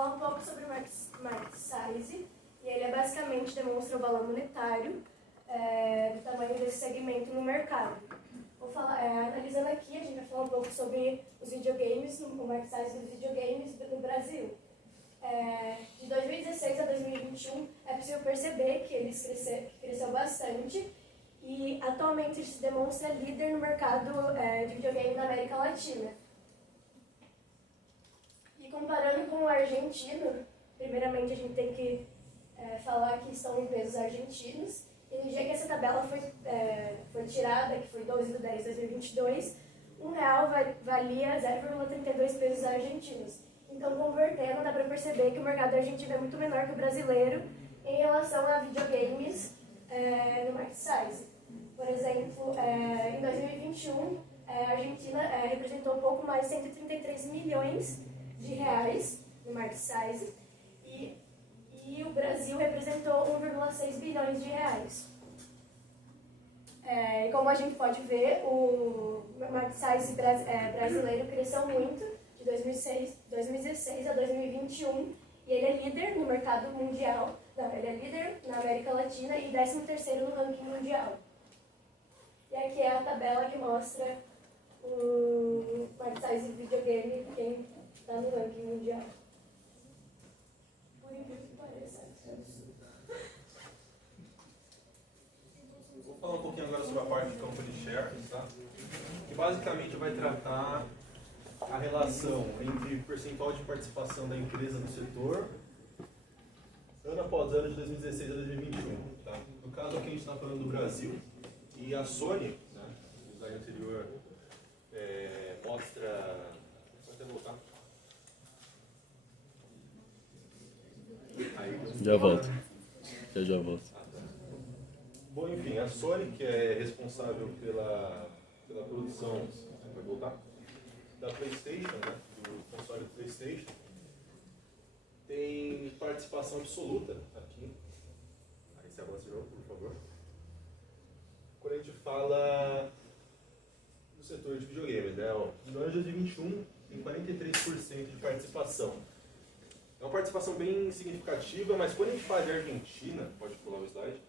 falar um pouco sobre o market size, e ele basicamente demonstra o valor monetário do tamanho desse segmento no mercado. Vou falar, analisando aqui, a gente vai falar um pouco sobre os videogames, o market size dos videogames no Brasil. De 2016 a 2021, é possível perceber que ele cresceu bastante e atualmente ele se demonstra líder no mercado de videogame na América Latina. E comparando com o argentino, primeiramente a gente tem que falar que são empresas argentinas. E no dia que essa tabela foi tirada, que foi 12 de 10 de 2022, R$1 valia 0,32 pesos argentinos. Então, convertendo, dá para perceber que o mercado argentino é muito menor que o brasileiro em relação a videogames no market size. Por exemplo, em 2021, a Argentina representou um pouco mais de 133 milhões de reais no market size e o Brasil representou 1,6 bilhões de reais. E como a gente pode ver, o market size brasileiro cresceu muito de 2016 a 2021 e ele é líder no mercado mundial, ele é líder na América Latina e 13º no ranking mundial. E aqui é a tabela que mostra o market size de videogame, quem está no ranking mundial. Por incrível que pareça. Vou falar um pouquinho agora sobre a parte de company shares, tá? Que basicamente vai tratar a relação entre percentual de participação da empresa no setor ano após ano de 2016 a 2021. Tá? No caso aqui a gente está falando do Brasil e a Sony, né, no slide anterior, mostra... Só até voltar. Já volto. Já volto. Bom, enfim, a Sony, que é responsável pela produção, vai voltar, da PlayStation, né, do console do PlayStation, tem participação absoluta aqui. Aí se avança de novo, por favor. Quando a gente fala do setor de videogames, né, no ano de 2021 tem 43% de participação. É uma participação bem significativa, mas quando a gente fala de Argentina, pode pular o slide,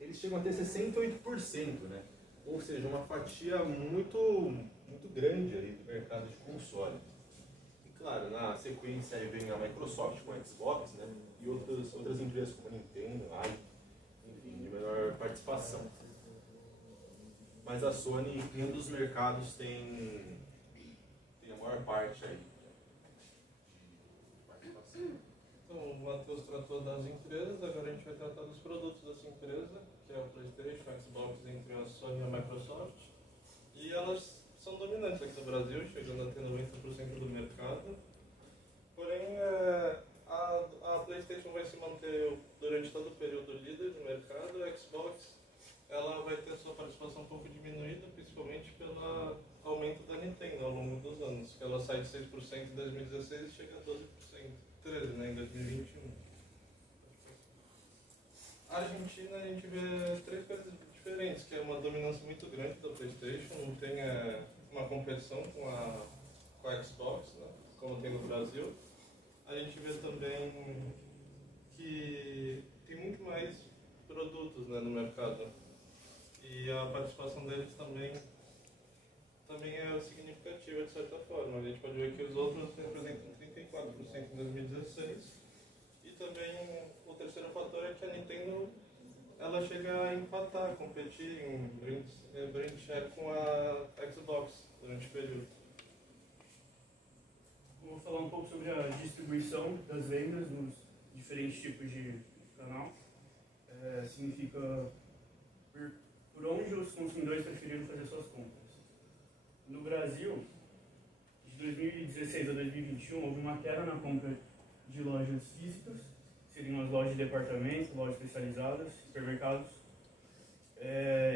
eles chegam a ter 68%, né? Ou seja, uma fatia muito grande ali do mercado de console. E claro, na sequência aí vem a Microsoft com a Xbox, né? E outras empresas como a Nintendo, enfim, de menor participação. Mas a Sony, em um dos mercados, tem a maior parte aí. Então, o Matheus tratou das empresas, agora a gente vai tratar dos produtos dessa empresa, que é o PlayStation, o Xbox, entre a Sony e a Microsoft. E elas são dominantes aqui no Brasil, chegando a ter 90% do mercado. Porém, a PlayStation vai se manter durante todo o período líder do mercado. A Xbox ela vai ter sua participação um pouco diminuída, principalmente pelo aumento da Nintendo ao longo dos anos, que ela sai de 6% em 2016 e chega a 12%. 13, né, em 2021. A Argentina, a gente vê três coisas diferentes, que é uma dominância muito grande da PlayStation, não tem uma competição com a Xbox, né, como tem no Brasil. A gente vê também que tem muito mais produtos, né, no mercado. E a participação deles também é significativa de certa forma. A gente pode ver que os outros representam 34% em 2016 e também o terceiro fator é que a Nintendo ela chega a empatar, competir em brand share com a Xbox durante o período. Vou falar um pouco sobre a distribuição das vendas nos diferentes tipos de canal. Significa por onde os consumidores preferiram fazer suas compras. No Brasil, de 2016 a 2021, houve uma queda na compra de lojas físicas, seriam as lojas de departamentos, lojas especializadas, supermercados,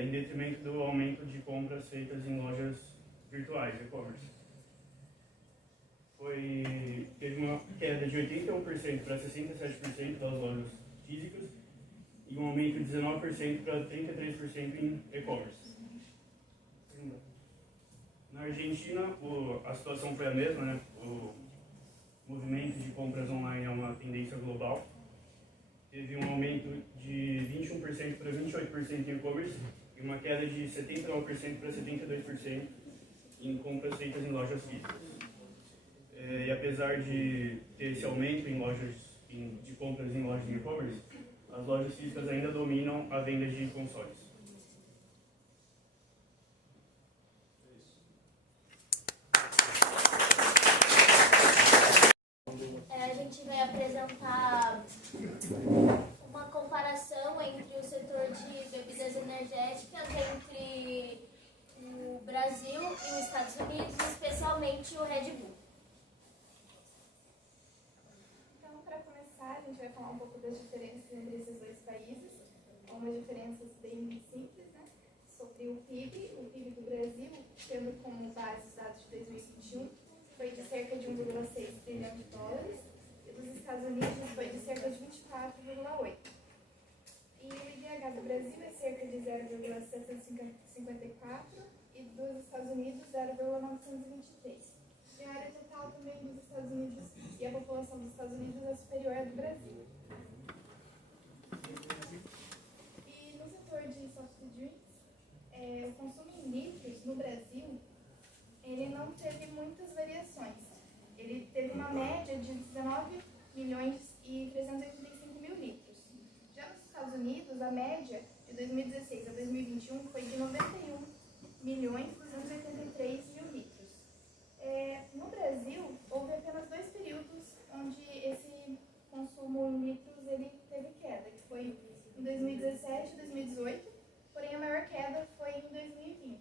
em detrimento do aumento de compras feitas em lojas virtuais, e-commerce. Teve uma queda de 81% para 67% das lojas físicas e um aumento de 19% para 33% em e-commerce. Na Argentina, a situação foi a mesma, né? O movimento compras online é uma tendência global. Teve um aumento de 21% para 28% em e-commerce e uma queda de 79% para 72% em compras feitas em lojas físicas. E apesar de ter esse aumento de compras em lojas de e-commerce, as lojas físicas ainda dominam a venda de consoles. A gente vai apresentar uma comparação entre o setor de bebidas energéticas entre o Brasil e os Estados Unidos, especialmente o Red Bull. Então, para começar, a gente vai falar um pouco das diferenças entre esses dois países, umas diferenças bem simples, né? Sobre o PIB do Brasil, tendo como base os dados de 2021, foi de cerca de 1,6 trilhão de dólares, e dos Estados Unidos foi de cerca de 24,8. E o IDH do Brasil é cerca de 0,754 e dos Estados Unidos 0,923. E a área total também dos Estados Unidos e a população dos Estados Unidos é superior à do Brasil. E no setor de soft drinks, o consumo em litros no Brasil, ele não teve muitas variações. Ele teve uma média de 19 milhões e 385 mil litros. Já nos Estados Unidos, a média de 2016 a 2021 foi de 91 milhões e 283 mil litros. No Brasil, houve apenas 2 períodos onde esse consumo em litros ele teve queda, que foi em 2017 e 2018, porém a maior queda foi em 2020.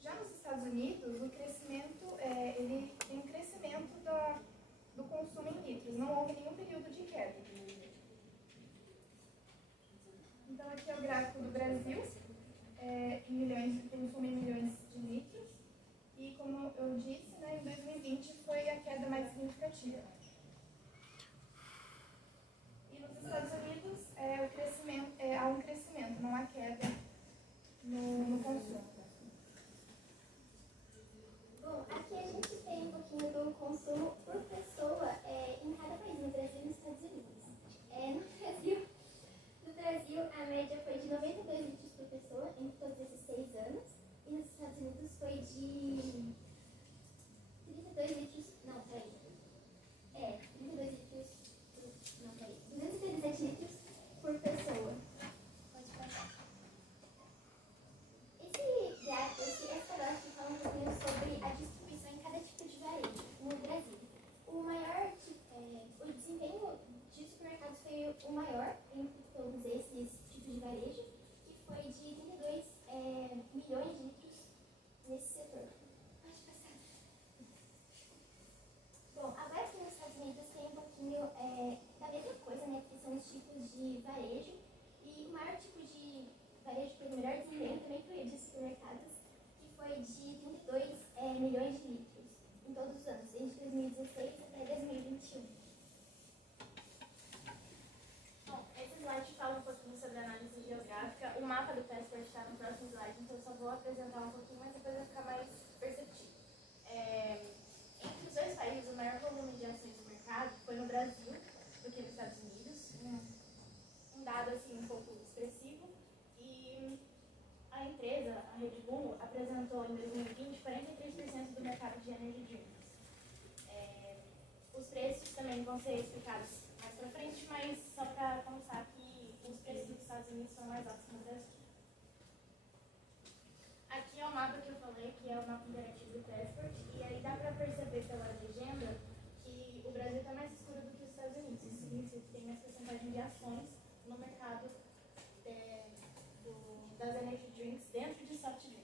Já nos Estados Unidos, o crescimento, ele tem um crescimento do consumo em litros, não houve nenhum período de queda. Então aqui é o gráfico do Brasil, em milhões, consumo em milhões de litros, e como eu disse, né, em 2020 foi a queda mais significativa. E nos Estados Unidos, há um crescimento, não há queda no consumo. Bom, aqui a gente tem um pouquinho do consumo por pessoa em cada país, no Brasil e nos Estados Unidos. No Brasil, a média foi de 92 litros por pessoa em todos esses 6 anos, e nos Estados Unidos foi de 32 litros, não, peraí, 32 litros, não, peraí, 237 litros por pessoa. Pode passar. Essa gráfica fala um pouquinho sobre a distribuição em cada tipo de varejo no Brasil. O desempenho de supermercados foi o maior entre todos esses tipos de varejo, que foi de 32 milhões de litros nesse setor. Pode passar. Bom, agora aqui nos Estados Unidos tem um pouquinho da mesma coisa, né, que são os tipos de varejo, e o maior tipo de varejo que teve o melhor desempenho também foi o de supermercados, que foi de 32 milhões de litros em todos os anos, desde 2016 até 2021. Bom, esse slide fala um pouquinho sobre a análise geográfica. O mapa do Passport está no próximo slide, então eu só vou apresentar um pouquinho, mas depois vai ficar mais perceptível. Entre os dois países, o maior volume de ações de mercado foi no Brasil do que nos Estados Unidos, um dado assim um pouco expressivo, e a empresa, a Red Bull, apresentou em 2020 43% do mercado de energy drinks. Os preços também vão ser explicados mais para frente, mas só para constar que os preços dos Estados Unidos são mais altos que no Brasil. Aqui é o mapa que eu falei, que é o mapa interativo do Passport, e aí dá para perceber pela legenda que o Brasil está mais escuro do que os Estados Unidos. Isso significa que tem mais porcentagem de ações no mercado das energy drinks dentro de soft drinks.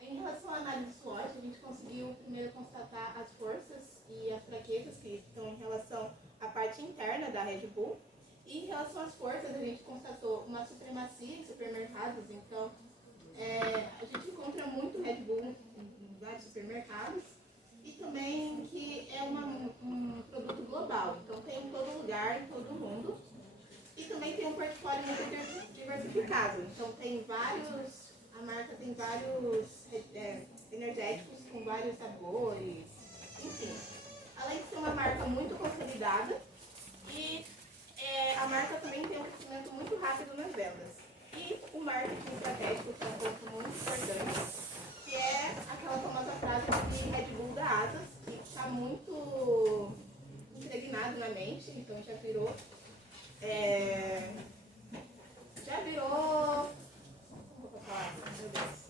Em relação à análise SWOT, a gente conseguiu primeiro constatar as forças e as fraquezas que estão em relação à parte interna da Red Bull. E em relação às forças, a gente constatou uma supremacia em supermercados. Então, a gente encontra muito Red Bull em vários supermercados. E também que é um produto global. Então, tem em todo lugar, em todo mundo. E também tem um portfólio muito diversificado. Então, a marca tem vários energéticos com vários sabores, Enfim, além de ser uma marca muito consolidada, e a marca também tem um crescimento muito rápido nas vendas. E o marketing estratégico, que é um ponto muito importante, que é aquela famosa frase de Red Bull da Asas, que está muito impregnado na mente, então já virou como vou falar? Meu Deus.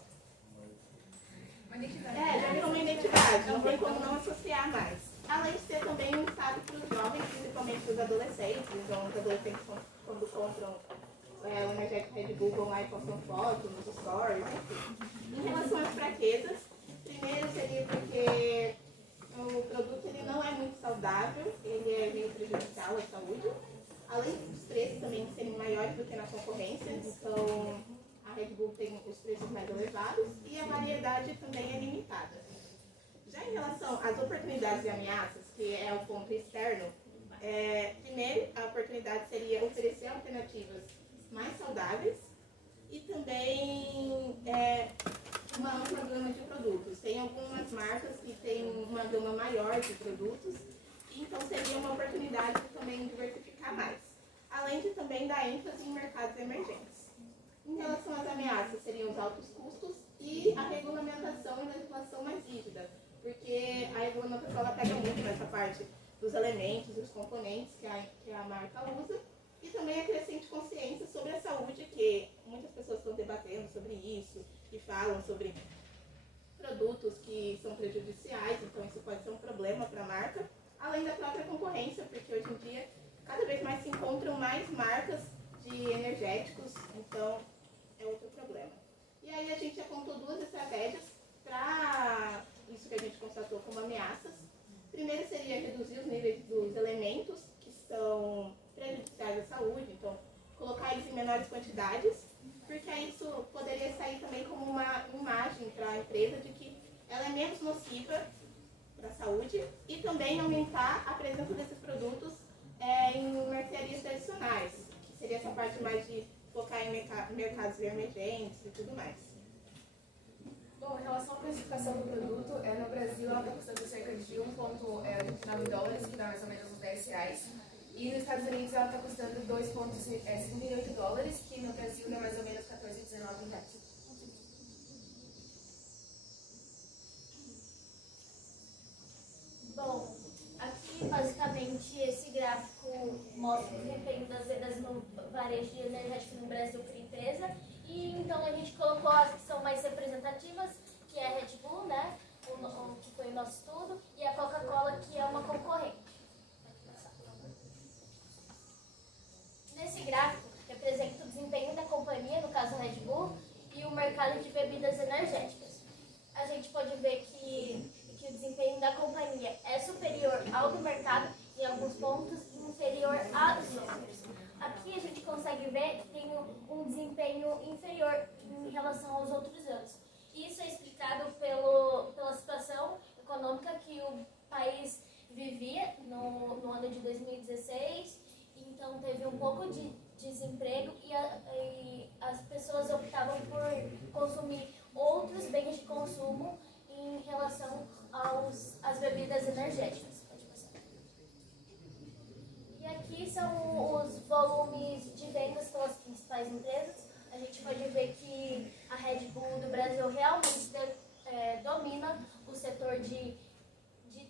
Já virou uma identidade, não tem como não associar mais. Além de ser também um estado para os jovens, principalmente para os adolescentes. Então, os adolescentes, quando compram o energético Red Bull, vão lá e postam foto nos stories, enfim. Em relação às fraquezas, primeiro seria porque o produto ele não é muito saudável, ele é meio prejudicial à saúde. Além dos preços também serem maiores do que na concorrência, então a Red Bull tem os preços mais elevados e a variedade também é limitada. Já em relação às oportunidades e ameaças, que é o ponto externo, primeiro a oportunidade seria oferecer alternativas mais saudáveis e também uma ampla gama de produtos. Tem algumas marcas que têm uma gama maior de produtos, então seria uma oportunidade de também diversificar mais, além de também dar ênfase em mercados emergentes. Em relação às ameaças, seriam os altos custos e a regulamentação e legislação mais rígida, porque a regulamentação ela pega muito nessa parte dos elementos, dos componentes que a marca usa, e também a crescente consciência sobre a saúde, que muitas pessoas estão debatendo sobre isso e falam sobre produtos que são prejudiciais, então isso pode ser um problema para a marca, além da própria concorrência, porque hoje em dia cada vez mais se encontram mais marcas de energéticos, então é outro problema. E aí a gente apontou duas estratégias para isso que a gente constatou como ameaças. Primeiro seria reduzir os níveis dos elementos que são prejudiciais à saúde, então colocar eles em menores quantidades, porque isso poderia sair também como uma imagem para a empresa de que ela é menos nociva para a saúde, e também aumentar a presença desses produtos em mercearias tradicionais, que seria essa parte mais de focar em mercados emergentes e tudo mais. Bom, em relação à precificação do produto, no Brasil ela está custando cerca de 1,89 dólares, que dá mais ou menos uns 10 reais. E nos Estados Unidos ela está custando 2,78 dólares, que no Brasil dá mais ou menos 14, 19 reais. Bom, aqui basicamente esse gráfico mostra o desempenho das vendas no varejo de energético no Brasil por empresa. E então a gente colocou as que são mais representativas, que é a Red Bull, né, que foi o nosso estudo, e a Coca-Cola, que é uma concorrente. Nesse gráfico representa o desempenho da companhia, no caso a Red Bull, e o mercado de bebidas energéticas. A gente pode ver que o desempenho da companhia é superior ao do mercado em alguns pontos e inferior aos outros. Aqui a gente consegue ver que tem um desempenho inferior em relação aos outros anos. Isso é explicado pela situação econômica que o país vivia no ano de 2016. Então teve um pouco de desemprego e as pessoas optavam por consumir outros bens de consumo em relação às bebidas energéticas. E aqui são os volumes de vendas pelas principais empresas. A gente pode ver que a Red Bull do Brasil realmente domina o setor de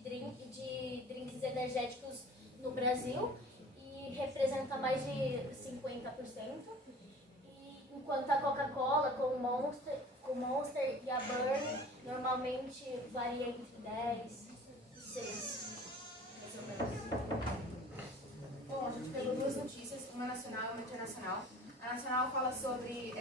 drinks energéticos no Brasil e representa mais de 50%. Enquanto a Coca-Cola com o Monster e a Burn normalmente varia entre 10 e 6, mais ou menos. Bom, a gente pegou duas notícias, uma nacional e uma internacional. A nacional fala sobre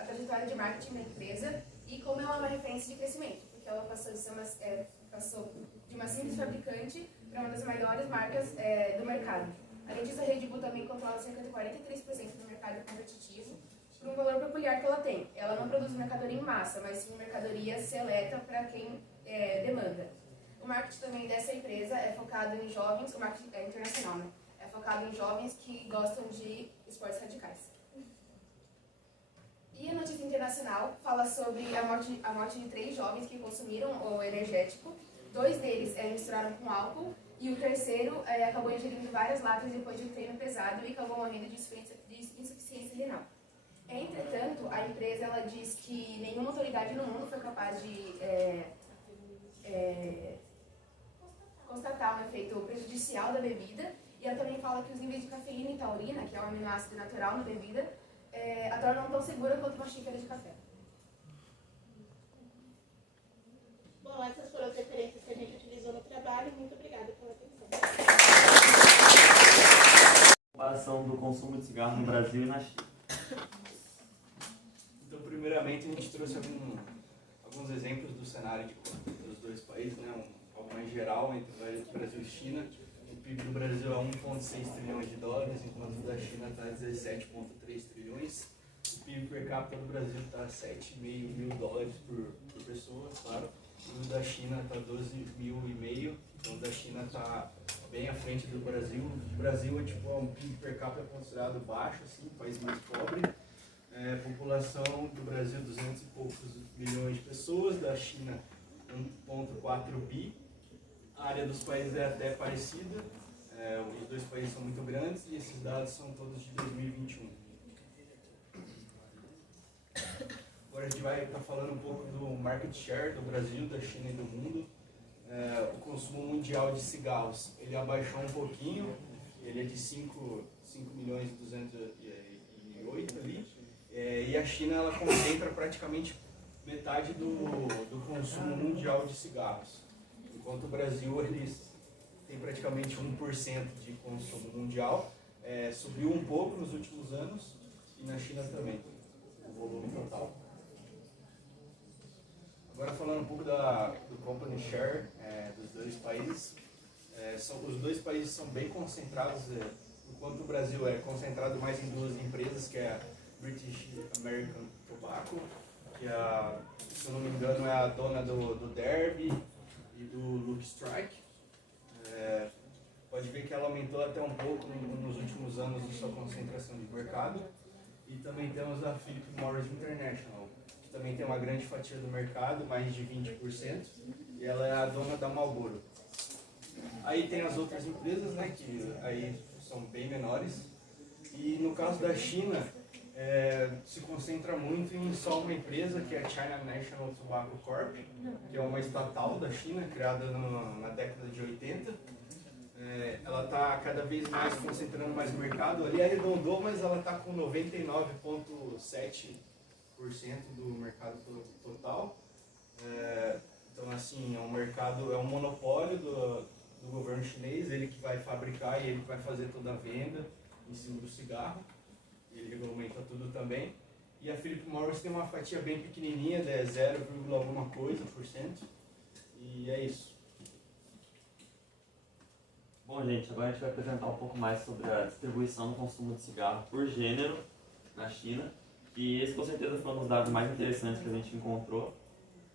a trajetória de marketing da empresa e como ela é uma referência de crescimento, porque ela passou de uma simples fabricante para uma das maiores marcas do mercado. Além disso, a Red Bull também controla cerca de 43% do mercado competitivo, por um valor peculiar que ela tem. Ela não produz mercadoria em massa, mas sim mercadoria seleta para quem demanda. O marketing também dessa empresa é focado em jovens, o marketing é internacional, né? É focado em jovens que gostam de esportes radicais. E a notícia internacional fala sobre a morte de 3 jovens que consumiram o energético 2 deles misturaram com álcool e o terceiro acabou ingerindo várias latas depois de um treino pesado e acabou morrendo de insuficiência renal. Entretanto, a empresa ela diz que nenhuma autoridade no mundo foi capaz de constatar um efeito prejudicial da bebida, e ela também fala que os níveis de cafeína e taurina, que é um aminoácido natural na bebida, a tornam tão segura quanto uma xícara de café. Bom, essas foram as referências que a gente utilizou no trabalho. Muito obrigada pela atenção. Comparação do consumo de cigarro no Brasil e na China. Então, primeiramente, a gente trouxe alguns exemplos do cenário dos dois países, né? Algo mais geral entre o Brasil e China. O PIB do Brasil é 1,6 trilhões de dólares, enquanto o da China está 17,3 trilhões. O PIB per capita do Brasil está 7,5 mil dólares por pessoa, claro. E o da China está 12,5 mil. Então, o da China está bem à frente do Brasil. O Brasil é um PIB per capita considerado baixo, assim, um país mais pobre. População do Brasil 200 e poucos milhões de pessoas, da China 1,4 bi. A área dos países é até parecida, os dois países são muito grandes e esses dados são todos de 2021. Agora a gente vai estar falando um pouco do market share do Brasil, da China e do mundo. O consumo mundial de cigarros, ele abaixou um pouquinho, ele é de 5 milhões e 208 ali. E a China ela concentra praticamente metade do consumo mundial de cigarros, enquanto o Brasil eles tem praticamente 1% de consumo mundial, subiu um pouco nos últimos anos e na China também, o volume total. Agora falando um pouco do company share dos dois países, os dois países são bem concentrados, enquanto o Brasil é concentrado mais em 2 empresas, que é a British American Tobacco, que se eu não me engano é a dona do Derby e do Lucky Strike. Pode ver que ela aumentou até um pouco nos últimos anos de sua concentração de mercado. E também temos a Philip Morris International, que também tem uma grande fatia do mercado, mais de 20%, e ela é a dona da Marlboro. Aí tem as outras empresas, né, que aí são bem menores. E no caso da China, se concentra muito em só uma empresa, que é a China National Tobacco Corp, que é uma estatal da China, criada na década de 80. Ela está cada vez mais concentrando mais no mercado. Ali arredondou, mas ela está com 99,7% do mercado total. Então, assim, é um mercado, é um monopólio do governo chinês, ele que vai fabricar e ele que vai fazer toda a venda em cima do cigarro. Ele regulamenta tudo também. E a Philip Morris tem uma fatia bem pequenininha, de 0, alguma coisa por cento. E é isso. Bom, gente, agora a gente vai apresentar um pouco mais sobre a distribuição do consumo de cigarro por gênero na China. E esse com certeza foi um dos dados mais interessantes que a gente encontrou.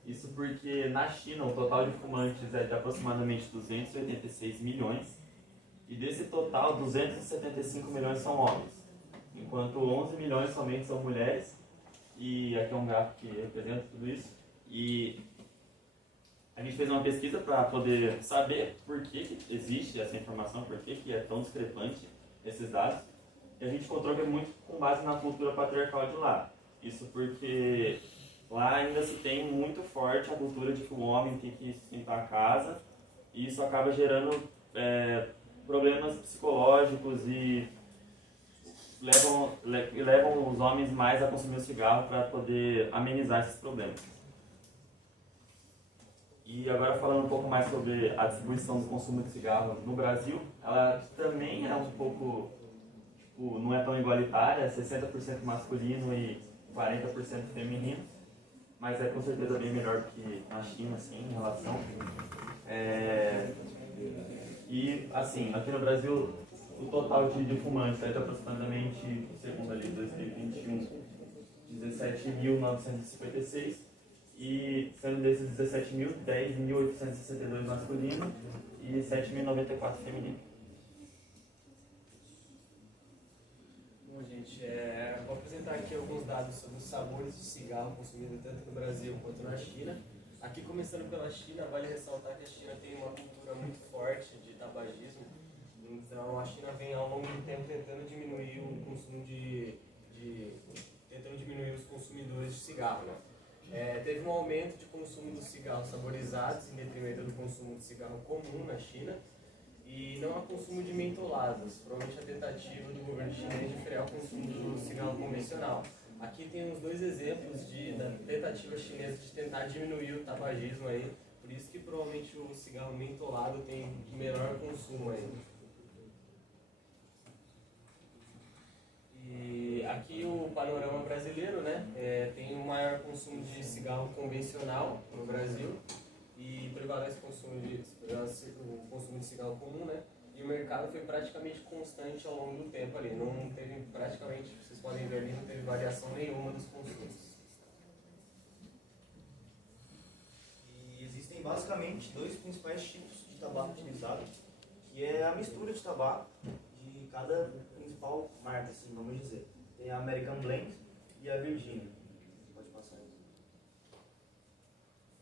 Isso porque na China o total de fumantes é de aproximadamente 286 milhões. E desse total, 275 milhões são homens, enquanto 11 milhões somente são mulheres. E aqui é um gráfico que representa tudo isso. E a gente fez uma pesquisa para poder saber por que existe essa informação, por que é tão discrepante esses dados. E a gente encontrou que é muito com base na cultura patriarcal de lá. Isso porque lá ainda se tem muito forte a cultura de que o homem tem que sustentar a casa. E isso acaba gerando problemas psicológicos e levam os homens mais a consumir o cigarro para poder amenizar esses problemas. E agora falando um pouco mais sobre a distribuição do consumo de cigarro no Brasil, ela também é um pouco, não é tão igualitária, é 60% masculino e 40% feminino, mas é com certeza bem melhor que na China, assim, em relação. E, assim, aqui no Brasil, o total de fumantes é de aproximadamente, segundo ali, 2021, 17.956. E sendo desses 17.000, 10.862 masculino e 7.094 feminino. Bom, gente, vou apresentar aqui alguns dados sobre os sabores de cigarro consumido tanto no Brasil quanto na China. Aqui, começando pela China, vale ressaltar que a China tem uma cultura muito forte de tabagismo. Então, a China vem ao longo do tempo tentando diminuir o consumo tentando diminuir os consumidores de cigarro, né? Teve um aumento de consumo dos cigarros saborizados em detrimento do consumo de cigarro comum na China, e não há consumo de mentolados, provavelmente a tentativa do governo chinês de frear o consumo do cigarro convencional. Aqui tem os dois exemplos da tentativa chinesa de tentar diminuir o tabagismo aí, por isso que provavelmente o cigarro mentolado tem menor consumo aí. E aqui o panorama brasileiro, né, tem um maior consumo de cigarro convencional no Brasil e prevalece o consumo de cigarro comum, né, e o mercado foi praticamente constante ao longo do tempo ali, não teve praticamente, vocês podem ver ali, não teve variação nenhuma dos consumos. E existem basicamente dois principais tipos de tabaco utilizado, que é a mistura de tabaco de cada principal marca, assim, vamos dizer. Tem a American Blend e a Virginia. Pode passar aí.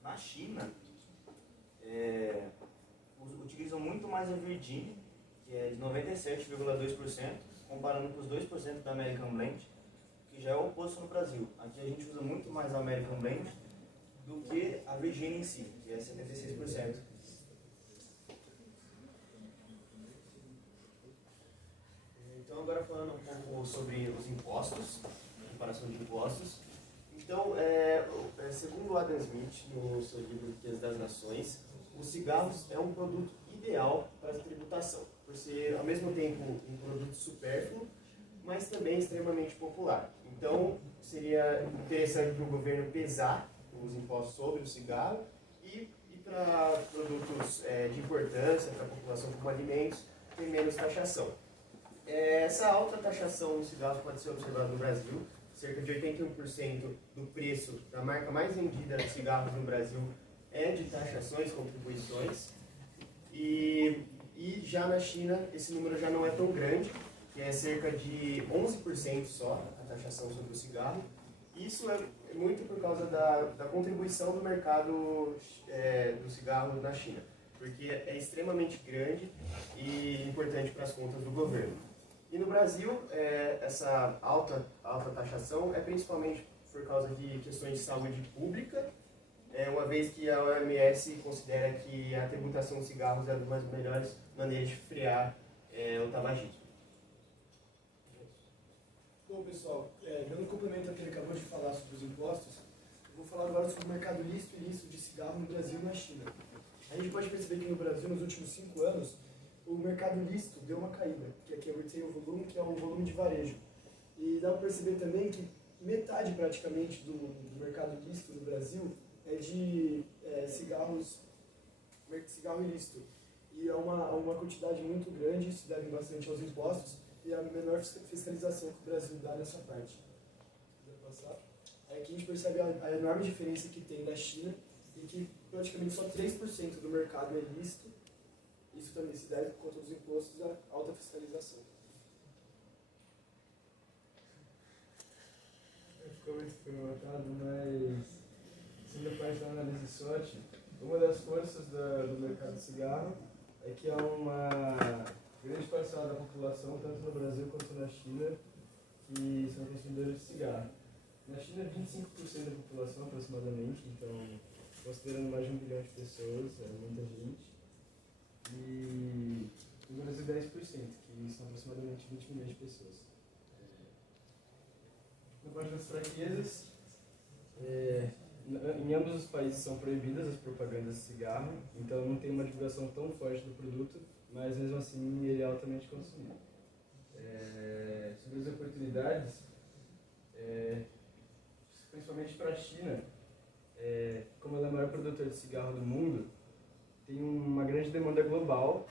Na China, utilizam muito mais a Virginia, que é de 97,2%, comparando com os 2% da American Blend, que já é o oposto no Brasil. Aqui a gente usa muito mais a American Blend do que a Virginia em si, que é 76%. Então, agora falando um pouco sobre os impostos, comparação de impostos. Então, segundo o Adam Smith, no seu livro Riqueza das Nações, os cigarros é um produto ideal para a tributação, por ser, ao mesmo tempo, um produto supérfluo, mas também extremamente popular. Então, seria interessante para o governo pesar os impostos sobre o cigarro e para produtos de importância para a população como alimentos, tem menos taxação. Essa alta taxação no cigarro pode ser observada no Brasil. Cerca de 81% do preço da marca mais vendida de cigarros no Brasil é de taxações, contribuições. E já na China esse número já não é tão grande, que é cerca de 11% só a taxação sobre o cigarro. Isso é muito por causa da contribuição do mercado do cigarro na China, porque é extremamente grande e importante para as contas do governo. E no Brasil, essa alta taxação é principalmente por causa de questões de saúde pública, uma vez que a OMS considera que a tributação dos cigarros é uma das melhores maneiras de frear o tabagismo. Bom, pessoal, dando complemento ao que ele acabou de falar sobre os impostos, eu vou falar agora sobre o mercado lícito e ilícito de cigarro no Brasil e na China. A gente pode perceber que no Brasil, nos últimos 5 anos, o mercado lícito deu uma caída, que aqui é o retail volume, que é o volume de varejo. E dá para perceber também que metade praticamente do mercado lícito no Brasil é de cigarro ilícito. E é uma quantidade muito grande, isso deve bastante aos impostos e a menor fiscalização que o Brasil dá nessa parte. Aqui a gente percebe a enorme diferença que tem da China e que praticamente só 3% do mercado é lícito. Isso também se deve por conta dos impostos e da alta fiscalização. Ficou muito perguntado, mas sendo parte da análise SWOT, uma das forças do mercado de cigarro é que há uma grande parcela da população, tanto no Brasil quanto na China, que são consumidores de cigarro. Na China, 25% da população aproximadamente, então, considerando mais de 1 bilhão de pessoas, é muita gente. E no Brasil 10%, que são aproximadamente 20 milhões de pessoas. Na parte das fraquezas, em ambos os países são proibidas as propagandas de cigarro, então não tem uma divulgação tão forte do produto, mas mesmo assim ele é altamente consumido. Sobre as oportunidades, principalmente para a China, como ela é o maior produtor de cigarro do mundo, tem uma grande demanda global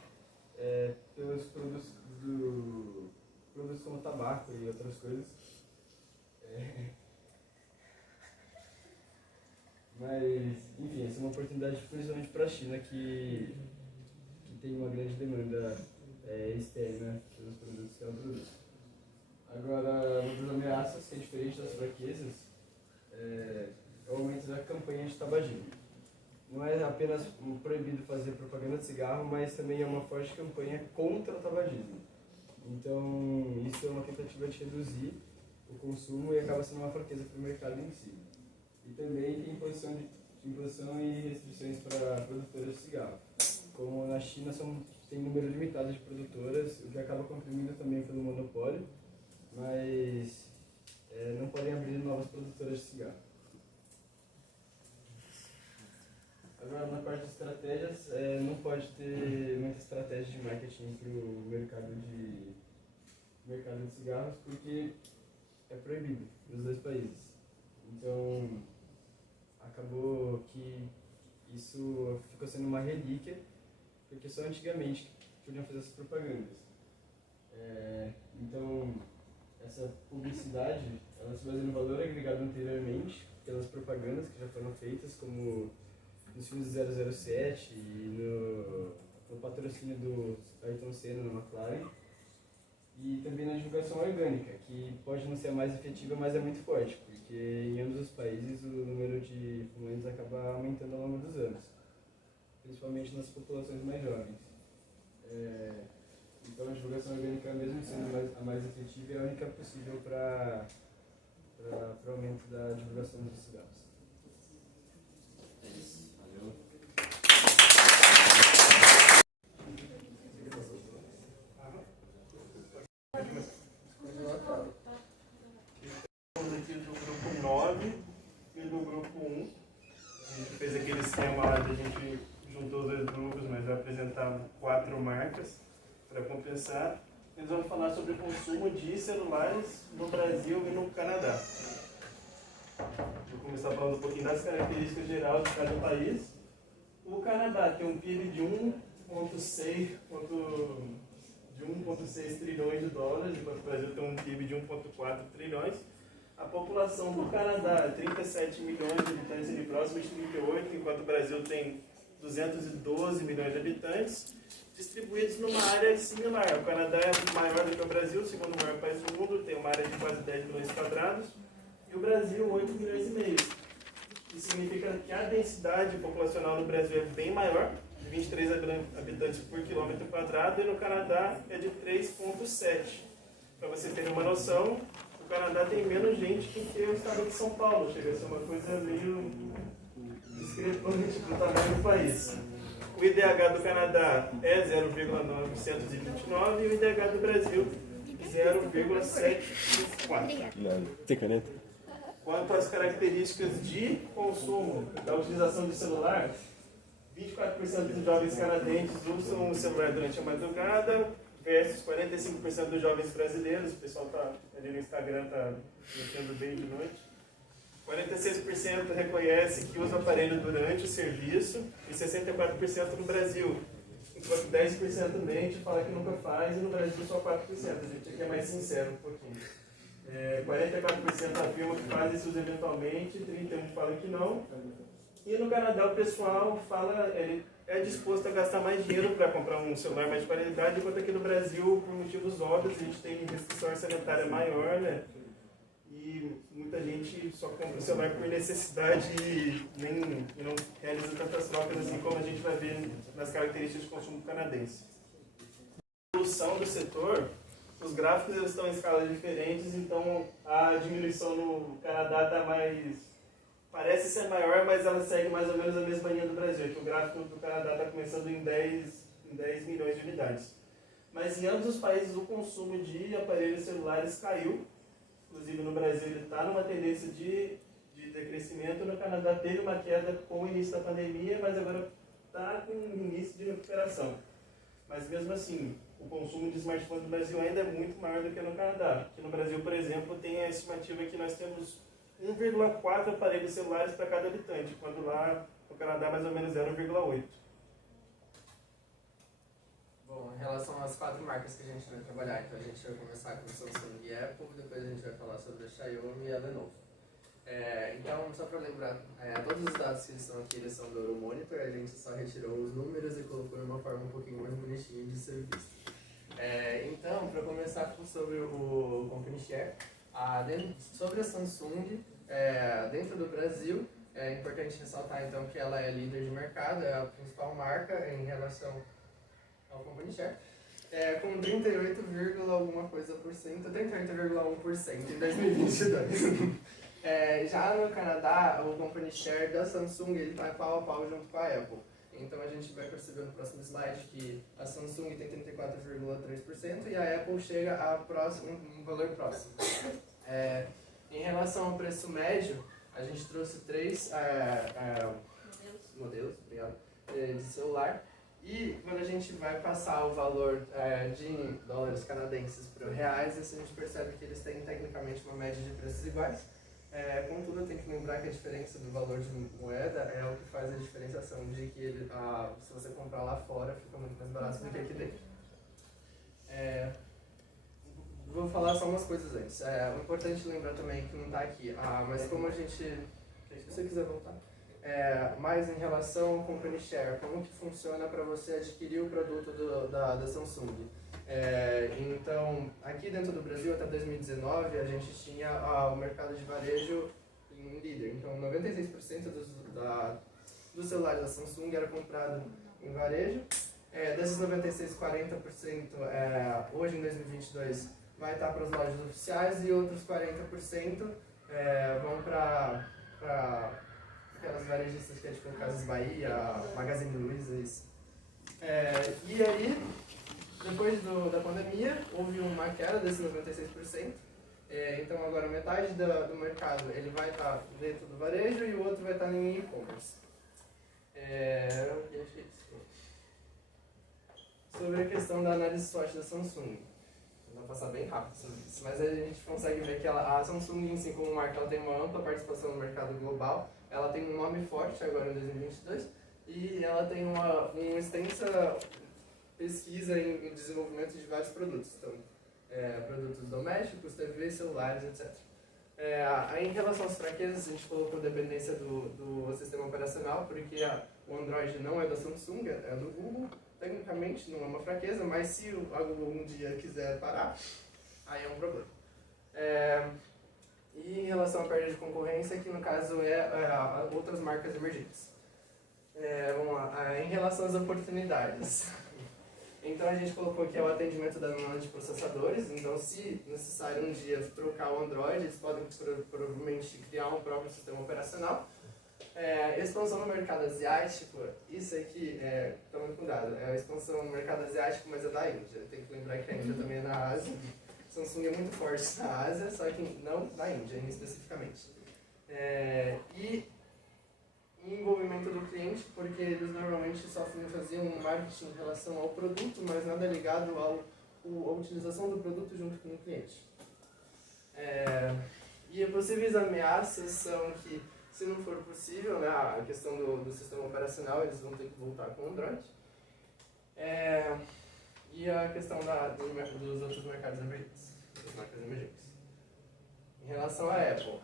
pelos produtos como tabaco e outras coisas. Mas, enfim, essa é uma oportunidade principalmente para a China, que tem uma grande demanda externa pelos produtos que ela produz. Agora, uma das ameaças, que é diferente das fraquezas, é o aumento da campanha de tabagismo. fazer propaganda de cigarro, mas também é uma forte campanha contra o tabagismo. Então, isso é uma tentativa de reduzir o consumo e acaba sendo uma fraqueza para o mercado em si. E também tem imposição e restrições para produtoras de cigarro. Como na China tem número limitado de produtoras, o que acaba comprimindo também pelo monopólio, mas não podem abrir novas produtoras de cigarro. Agora, na parte de estratégias, não pode ter muita estratégia de marketing para o mercado de cigarros, porque é proibido nos 2 países. Então, acabou que isso ficou sendo uma relíquia, porque só antigamente podiam fazer essas propagandas. Então, essa publicidade, ela se baseia no valor agregado anteriormente, pelas propagandas que já foram feitas, como nos filmes do 007 e no patrocínio do Ayrton Senna na McLaren, e também na divulgação orgânica, que pode não ser a mais efetiva, mas é muito forte, porque em ambos os países o número de fumantes acaba aumentando ao longo dos anos, principalmente nas populações mais jovens. Então a divulgação orgânica, mesmo sendo a mais efetiva, é a única possível para o aumento da divulgação dos cigarros. Aqui do grupo 9 e do grupo 1. A gente fez aquele esquema lá de a gente juntou os 2 grupos, mas vai apresentar 4 marcas para compensar. Eles vão falar sobre o consumo de celulares no Brasil e no Canadá. Vou começar falando um pouquinho das características gerais de cada país. O Canadá tem um PIB de 1,6 trilhões de dólares, enquanto o Brasil tem um PIB de 1,4 trilhões. A população do Canadá é 37 milhões de habitantes, ele próximo de 38, enquanto o Brasil tem 212 milhões de habitantes, distribuídos numa área similar. O Canadá é maior do que o Brasil, o segundo maior país do mundo, tem uma área de quase 10 milhões quadrados, e o Brasil 8 milhões e meio. Isso significa que a densidade populacional no Brasil é bem maior, de 23 habitantes por quilômetro quadrado, e no Canadá é de 3,7. Para você ter uma noção, o Canadá tem menos gente do que o estado de São Paulo. Chega a ser uma coisa meio discrepante para o tamanho do país. O IDH do Canadá é 0,929 e o IDH do Brasil 0,74. Tem caneta? Quanto às características de consumo da utilização de celular, 24% dos jovens canadenses usam o celular durante a madrugada, versus 45% dos jovens brasileiros. O pessoal tá ali no Instagram está mexendo bem de noite. 46% reconhece que usa o aparelho durante o serviço e 64% no Brasil. Enquanto 10% mente, fala que nunca faz, e no Brasil só 4%. A gente aqui é mais sincero um pouquinho. 44% afirma que faz isso eventualmente, 31% fala que não. E no Canadá o pessoal fala, ele é disposto a gastar mais dinheiro para comprar um celular mais de qualidade, enquanto aqui no Brasil, por motivos óbvios, a gente tem restrição orçamentária maior, né? E muita gente só compra o celular por necessidade e não realiza tantas trocas assim como a gente vai ver nas características de consumo canadense. A evolução do setor, os gráficos eles estão em escalas diferentes, então a diminuição no Canadá está parece ser maior, mas ela segue mais ou menos a mesma linha do Brasil, que o gráfico do Canadá está começando em 10 milhões de unidades. Mas em ambos os países o consumo de aparelhos celulares caiu. Inclusive no Brasil ele está numa tendência de decrescimento, no Canadá teve uma queda com o início da pandemia, mas agora está com início de recuperação. Mas mesmo assim, o consumo de smartphones no Brasil ainda é muito maior do que no Canadá. Aqui no Brasil, por exemplo, tem a estimativa que nós temos 1,4 aparelhos celulares para cada habitante, quando lá no Canadá mais ou menos 0,8. Bom, em relação às 4 marcas que a gente vai trabalhar, então a gente vai começar com Samsung e Apple, depois a gente vai falar sobre a Xiaomi e a Lenovo. Então, só para lembrar, todos os dados que estão aqui eles são do Euromonitor, a gente só retirou os números e colocou de uma forma um pouquinho mais bonitinha de ser visto. Então, para começar sobre o Company Share, sobre a Samsung, dentro do Brasil, É importante ressaltar então que ela é líder de mercado, é a principal marca em relação ao company share, com 38, alguma coisa por cento, 38,1% em 2022. Já no Canadá, o company share da Samsung está pau a pau junto com a Apple. Então a gente vai perceber no próximo slide que a Samsung tem 34,3% e a Apple chega a um valor próximo. Em relação ao preço médio, a gente trouxe 3 modelos de celular. E quando a gente vai passar o valor de dólares canadenses para reais, a gente percebe que eles têm tecnicamente uma média de preços iguais. Contudo, tem que lembrar que a diferença do valor de moeda é o que faz a diferenciação de que se você comprar lá fora fica muito mais barato do que aqui dentro. Vou falar só umas coisas antes. É importante lembrar também que não está aqui, mas como a gente... Se você quiser voltar. Mais em relação ao company share, como que funciona para você adquirir o produto da Samsung. Então, aqui dentro do Brasil, até 2019, a gente tinha o mercado de varejo em líder. Então, 96% dos celulares da Samsung era comprado em varejo. Desses 96, 40% hoje em 2022 vai estar para as lojas oficiais e outros 40% vão para aquelas varejistas que é tipo Casas Bahia, Magazine Luiza, isso. E aí, depois da pandemia, houve uma queda desses 96%. Então agora metade do mercado ele vai estar dentro do varejo e o outro vai estar em e-commerce. Sobre a questão da análise SWOT da Samsung. Vou passar bem rápido sobre isso, mas a gente consegue ver que a Samsung em si como marca ela tem uma ampla participação no mercado global, ela tem um nome forte agora em 2022 e ela tem uma extensa pesquisa em desenvolvimento de vários produtos, então produtos domésticos, TV, celulares, etc. Em relação às fraquezas, a gente colocou dependência do sistema operacional, porque o Android não é da Samsung, é do Google. Tecnicamente não é uma fraqueza, mas se a Google um dia quiser parar, aí é um problema. E em relação à perda de concorrência, que no caso outras marcas emergentes. Vamos lá. Em relação às oportunidades. Então a gente colocou aqui o atendimento da demanda de processadores. Então, se necessário um dia trocar o Android, eles podem provavelmente criar um próprio sistema operacional. Expansão no mercado asiático, isso aqui, toma cuidado, é a expansão no mercado asiático, mas é da Índia. Tem que lembrar que a Índia também é na Ásia. Samsung é muito forte na Ásia, só que não na Índia especificamente. E envolvimento do cliente, porque eles normalmente só faziam um marketing em relação ao produto, mas nada ligado à utilização do produto junto com o cliente. E possíveis ameaças são que, se não for possível, né, a questão do sistema operacional, eles vão ter que voltar com o Android. E a questão dos outros mercados emergentes, das marcas emergentes. Em relação à Apple,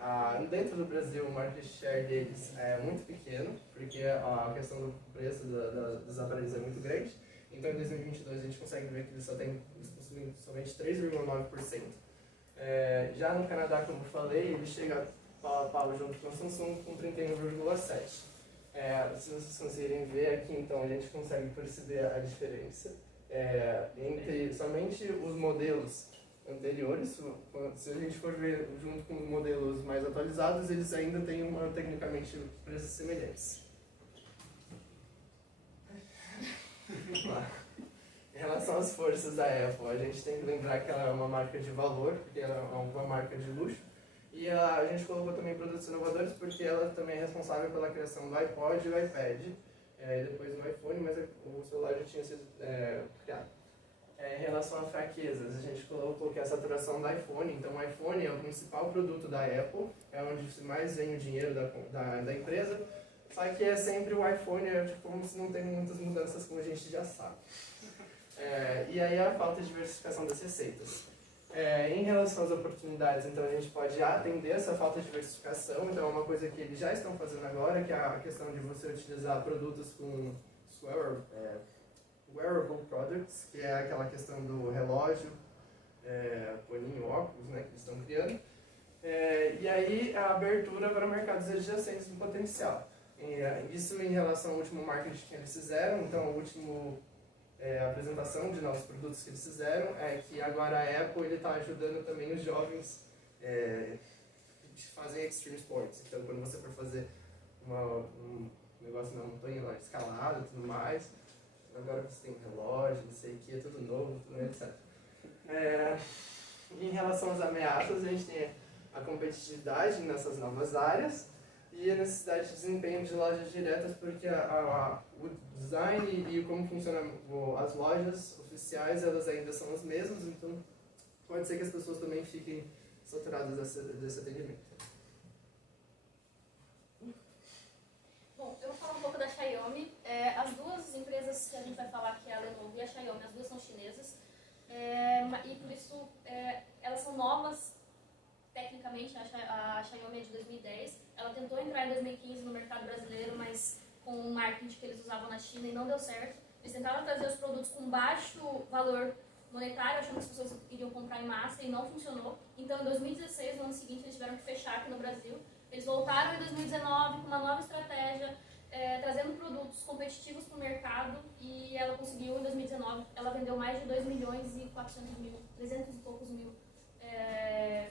dentro do Brasil o market share deles é muito pequeno, porque a questão do preço dos aparelhos é muito grande. Então em 2022 a gente consegue ver que eles possuem somente 3,9%. Já no Canadá, como eu falei, ele chega pau a pau junto com a Samsung com 31,7%. Se vocês conseguirem ver aqui, então a gente consegue perceber a diferença entre somente os modelos anteriores. Se a gente for ver junto com os modelos mais atualizados, eles ainda têm tecnicamente preços semelhantes. Em relação às forças da Apple, a gente tem que lembrar que ela é uma marca de valor, porque ela é uma marca de luxo. E a gente colocou também produtos inovadores, porque ela também é responsável pela criação do iPod e do iPad, e depois do iPhone, mas o celular já tinha sido criado. Em relação a fraquezas, a gente colocou que a saturação do iPhone, então o iPhone é o principal produto da Apple, é onde mais vem o dinheiro da empresa, só que é sempre o iPhone, como se não tem muitas mudanças, como a gente já sabe. E aí a falta de diversificação das receitas. Em relação às oportunidades, então a gente pode atender essa falta de diversificação, então é uma coisa que eles já estão fazendo agora, que é a questão de você utilizar produtos com wearable products, que é aquela questão do relógio, paninho, óculos, né, que eles estão criando. E aí a abertura para mercados adjacentes do potencial. Isso em relação ao último marketing que eles fizeram, então a última apresentação de novos produtos que eles fizeram é que agora a Apple está ajudando também os jovens que fazem extreme sports. Então quando você for fazer um negócio na montanha lá, escalada e tudo mais, agora você tem um relógio, não sei o que, é tudo novo, tudo etc. Em relação às ameaças, a gente tem a competitividade nessas novas áreas e a necessidade de desempenho de lojas diretas, porque o design e como funcionam as lojas oficiais, elas ainda são as mesmas, então pode ser que as pessoas também fiquem saturadas desse atendimento. Bom, eu vou falar um pouco da Xiaomi. As duas empresas que a gente vai falar, que é a Lenovo e a Xiaomi, as duas são chinesas. E por isso elas são novas tecnicamente. A Xiaomi é de 2010. Ela tentou entrar em 2015 no mercado brasileiro, mas com o marketing que eles usavam na China e não deu certo. Eles tentaram trazer os produtos com baixo valor monetário, achando que as pessoas iriam comprar em massa e não funcionou. Então em 2016, no ano seguinte, eles tiveram que fechar aqui no Brasil. Eles voltaram em 2019 com uma nova estratégia, trazendo produtos competitivos para o mercado, e ela conseguiu, em 2019, ela vendeu mais de 2 milhões e 400 mil, 300 e poucos mil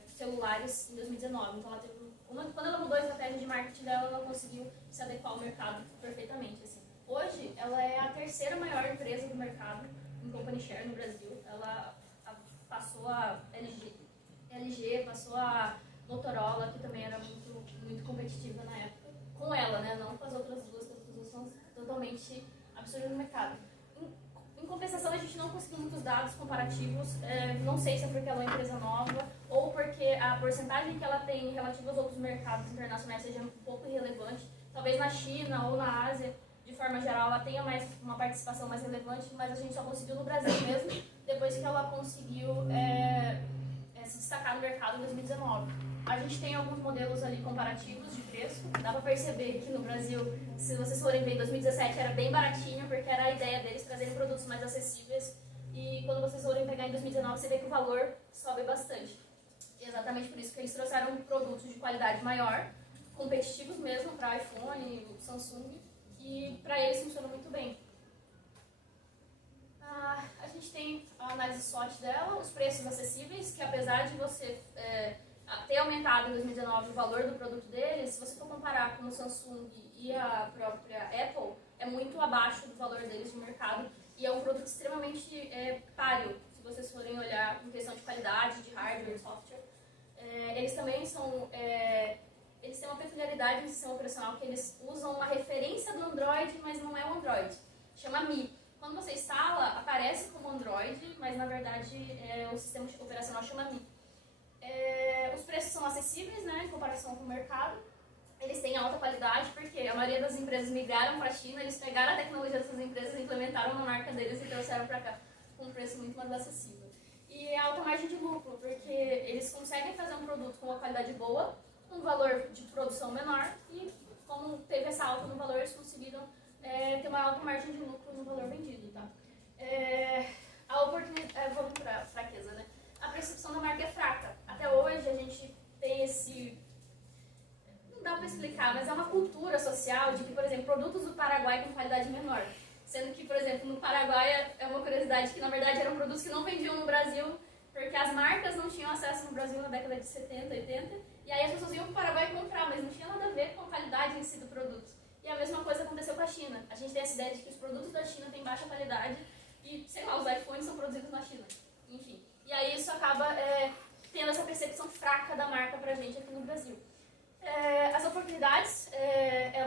celulares em 2019. Então, quando ela mudou a estratégia de marketing dela, ela conseguiu se adequar ao mercado perfeitamente. Assim. Hoje, ela é a terceira maior empresa do mercado em company share no Brasil. Ela passou a LG, passou a Motorola, que também era muito competitiva na época, com ela, né? Não com as outras duas, que as outras duas são totalmente absurdas no mercado. Em compensação, a gente não conseguiu muitos dados comparativos, não sei se é porque ela é uma empresa nova ou porque a porcentagem que ela tem relativa aos outros mercados internacionais seja um pouco irrelevante. Talvez na China ou na Ásia, de forma geral, ela tenha uma participação mais relevante, mas a gente só conseguiu no Brasil mesmo, depois que ela conseguiu se destacar no mercado em 2019. A gente tem alguns modelos ali comparativos de preço. Dá para perceber que no Brasil, se vocês forem ver, em 2017 era bem baratinho, porque era a ideia deles trazerem produtos mais acessíveis. E quando vocês forem pegar em 2019, você vê que o valor sobe bastante. E é exatamente por isso que eles trouxeram produtos de qualidade maior, competitivos mesmo para iPhone, Samsung, e para eles funciona muito bem. A gente tem a análise SWOT dela, os preços acessíveis, que apesar de você ter aumentado em 2019 o valor do produto deles, se você for comparar com o Samsung e a própria Apple, é muito abaixo do valor deles no mercado, e é um produto extremamente páreo, se vocês forem olhar em questão de qualidade, de hardware, software. Eles também são... eles têm uma peculiaridade no sistema operacional, que eles usam uma referência do Android, mas não é o Android. Chama Mi. Quando você instala, aparece como Android, mas na verdade o sistema operacional chama Mi. Os preços são acessíveis, né, em comparação com o mercado. Eles têm alta qualidade, porque a maioria das empresas migraram para a China, eles pegaram a tecnologia dessas empresas, implementaram na marca deles e trouxeram para cá com um preço muito mais acessível. E alta margem de lucro, porque eles conseguem fazer um produto com uma qualidade boa, um valor de produção menor, e como teve essa alta no valor, eles conseguiram ter uma alta margem de lucro no valor vendido, tá? A oportunidade, vamos para a fraqueza, né? A percepção da marca é fraca. Até hoje a gente tem esse... Não dá para explicar, mas é uma cultura social de que, por exemplo, produtos do Paraguai com qualidade menor. Sendo que, por exemplo, no Paraguai é uma curiosidade que, na verdade, eram produtos que não vendiam no Brasil, porque as marcas não tinham acesso no Brasil na década de 70, 80, e aí as pessoas iam para o Paraguai comprar, mas não tinha nada a ver com a qualidade em si do produto. E a mesma coisa aconteceu com a China. A gente tem essa ideia de que os produtos da China têm baixa qualidade e, sei lá, os iPhones são produzidos na China. Enfim. E aí isso acaba tendo essa percepção fraca da marca pra gente aqui no Brasil. As oportunidades, é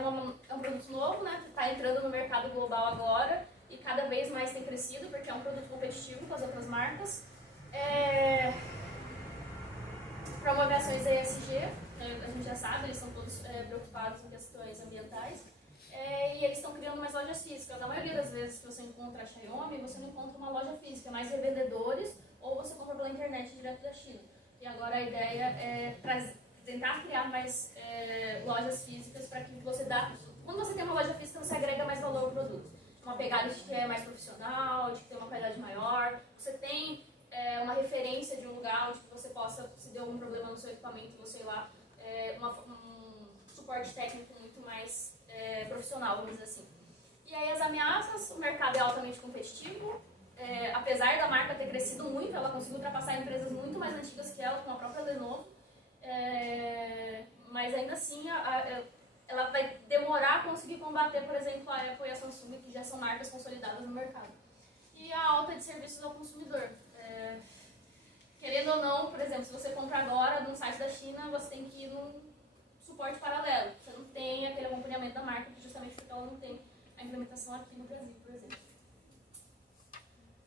um produto novo, né? Que está entrando no mercado global agora e cada vez mais tem crescido porque é um produto competitivo com as outras marcas. Promove ações ESG, a gente já sabe, eles são todos preocupados em questões ambientais. E eles estão criando mais lojas físicas. A maioria das vezes que você encontra a Xiaomi, você não encontra uma loja física, mais revendedores, ou você compra pela internet direto da China. E agora a ideia é tentar criar mais lojas físicas para que você dá... Quando você tem uma loja física, você agrega mais valor ao produto. Uma pegada de que é mais profissional, de que tem uma qualidade maior. Você tem uma referência de um lugar onde você possa, se der algum problema no seu equipamento, você ter crescido muito, ela conseguiu ultrapassar empresas muito mais antigas que ela, como a própria Lenovo, mas ainda assim ela vai demorar a conseguir combater, por exemplo, a Apple e a Samsung, que já são marcas consolidadas no mercado. E a alta de serviços ao consumidor. Querendo ou não, por exemplo, se você compra agora num site da China, você tem que ir num suporte paralelo. Você não tem aquele acompanhamento da marca, justamente porque ela não tem a implementação aqui no Brasil, por exemplo.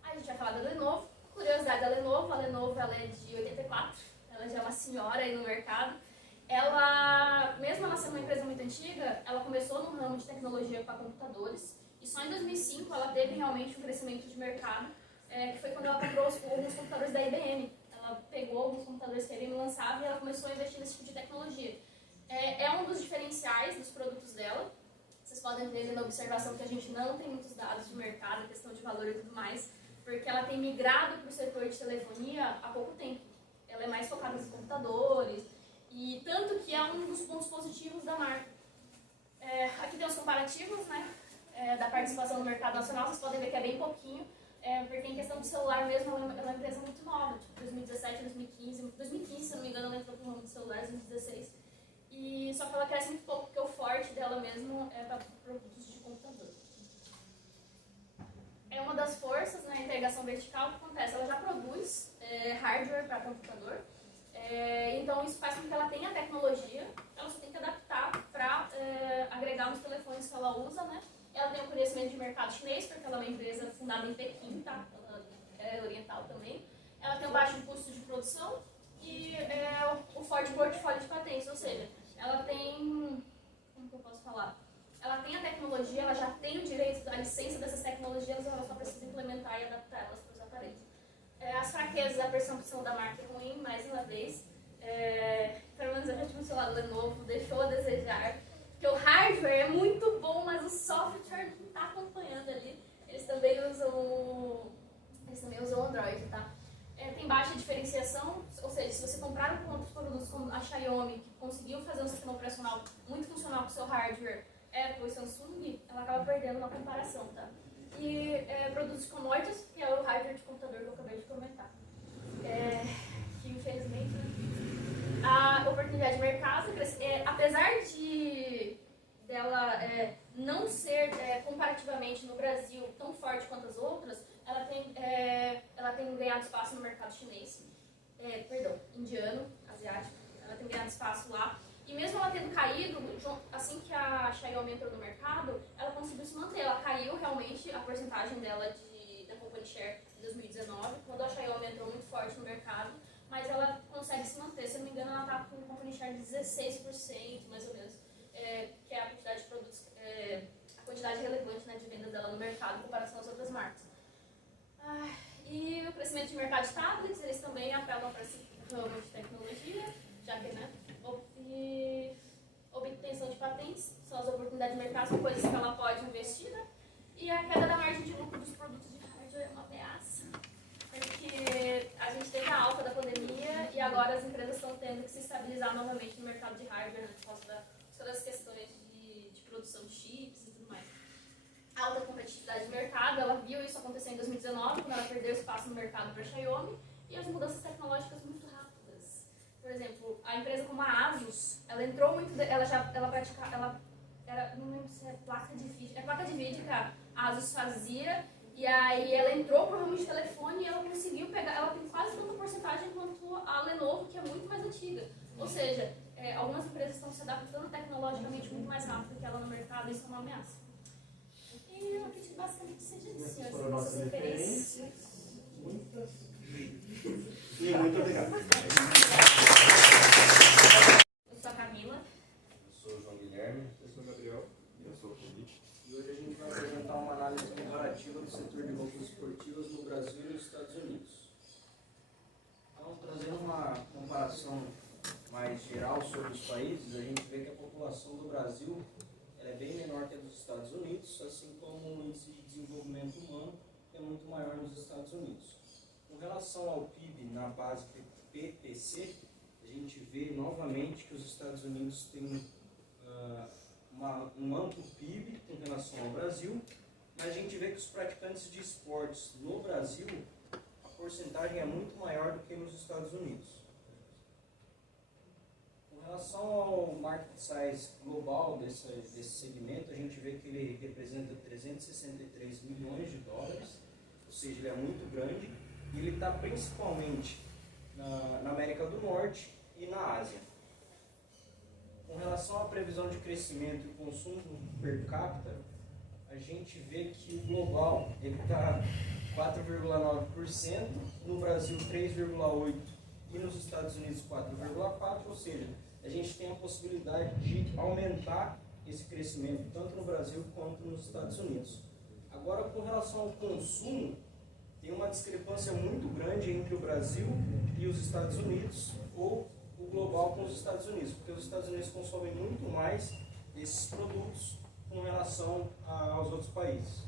Aí a gente vai falar da Lenovo. Curiosidade da Lenovo, a Lenovo ela é de 84, ela já é uma senhora aí no mercado. Ela, mesmo ela sendo uma empresa muito antiga, ela começou no ramo de tecnologia para computadores e só em 2005 ela teve realmente um crescimento de mercado, que foi quando ela comprou alguns computadores da IBM. Ela pegou alguns computadores que a IBM lançava e ela começou a investir nesse tipo de tecnologia. É um dos diferenciais dos produtos dela. Vocês podem ver na observação que a gente não tem muitos dados de mercado, questão de valor e tudo mais, porque ela tem migrado para o setor de telefonia há pouco tempo. Ela é mais focada nos computadores, e tanto que é um dos pontos positivos da marca. Aqui tem os comparativos, né, da participação no mercado nacional, vocês podem ver que é bem pouquinho, porque em questão de celular mesmo, ela é uma empresa muito nova, tipo 2017, 2015, se eu não me engano, ela entrou no ramo de celulares em 2016, e só que ela cresce muito pouco, porque o forte dela mesmo é para produtos de computador. É uma das forças na integração vertical. O que acontece? Ela já produz hardware para computador, então isso faz com que ela tenha tecnologia, ela só tem que adaptar para agregar nos telefones que ela usa, né? Ela tem um conhecimento de mercado chinês, porque ela é uma empresa fundada em Pequim, tá? Ela é oriental também. Ela tem um baixo custo de produção e o forte portfólio de patentes, ou seja, ela tem, como que eu posso falar? Ela tem a tecnologia, ela já tem o direito da licença dessas tecnologias, ela só precisa implementar e adaptar elas para os aparelhos. As fraquezas, a percepção da marca é ruim, mais uma vez. Pelo menos a gente no celular Lenovo deixou a desejar, porque o hardware é muito bom, mas o software não está acompanhando ali. Eles também usam Android, tá? Tem baixa diferenciação, ou seja, se você comprar com outros produtos como a Xiaomi, que conseguiu fazer um sistema operacional muito funcional com o seu hardware, Apple e Samsung, ela acaba perdendo uma comparação, tá? E produtos de commodities, que é o hardware de computador que eu acabei de comentar. Que infelizmente, a oportunidade de mercado, apesar dela não ser comparativamente no Brasil tão forte quanto as outras, ela tem ganhado espaço no mercado chinês, indiano, asiático, ela tem ganhado espaço lá. E mesmo ela tendo caído, assim que a Xiaomi entrou no mercado, ela conseguiu se manter. Ela caiu realmente a porcentagem dela da company share em 2019, quando a Xiaomi entrou muito forte no mercado, mas ela consegue se manter. Se eu não me engano, ela está com um company share de 16%, mais ou menos, que é a quantidade de produtos, a quantidade relevante, né, de vendas dela no mercado em comparação às outras marcas. E o crescimento de mercado de tablets, eles também apelam para esse ramo de tecnologia, já que, né, e obtenção de patentes, são as oportunidades de mercado, são coisas que ela pode investir, né? E a queda da margem de lucro dos produtos de hardware é uma ameaça, porque a gente teve a alta da pandemia e agora as empresas estão tendo que se estabilizar novamente no mercado de hardware, né, por causa das questões de produção de chips e tudo mais. A alta competitividade de mercado, ela viu isso acontecer em 2019, quando ela perdeu espaço no mercado para a Xiaomi, e as mudanças tecnológicas muito rápidas. Por exemplo, a empresa como a Asus, ela entrou muito, não lembro se é placa de vídeo que a Asus fazia, e aí ela entrou pro ramo de telefone e ela conseguiu pegar, ela tem quase tanta porcentagem quanto a Lenovo, que é muito mais antiga. Ou seja, algumas empresas estão se adaptando tecnologicamente muito mais rápido que ela no mercado, e isso é uma ameaça. E eu acredito que basicamente seja isso, senhores. Foram nossas referências. Muitas. E muito obrigado. Eu sou a Camila. Eu sou o João Guilherme. Eu sou o Gabriel. E eu sou o Felipe. E hoje a gente vai apresentar uma análise comparativa do setor de roupas esportivas no Brasil e nos Estados Unidos. Então, trazendo uma comparação mais geral sobre os países, a gente vê que a população do Brasil é bem menor que a dos Estados Unidos, assim como o índice de desenvolvimento humano é muito maior nos Estados Unidos. Com relação ao PIB na base PPC, a gente vê novamente que os Estados Unidos têm um amplo PIB com relação ao Brasil, mas a gente vê que os praticantes de esportes no Brasil, a porcentagem é muito maior do que nos Estados Unidos. Com relação ao market size global desse segmento, a gente vê que ele representa 363 milhões de dólares, ou seja, ele é muito grande, e ele está principalmente na América do Norte e na Ásia. Com relação à previsão de crescimento e consumo per capita, a gente vê que o global está 4,9%, no Brasil 3,8% e nos Estados Unidos 4,4%, ou seja, a gente tem a possibilidade de aumentar esse crescimento tanto no Brasil quanto nos Estados Unidos. Agora, com relação ao consumo, tem uma discrepância muito grande entre o Brasil e os Estados Unidos, ou o global com os Estados Unidos, porque os Estados Unidos consomem muito mais esses produtos com relação aos outros países.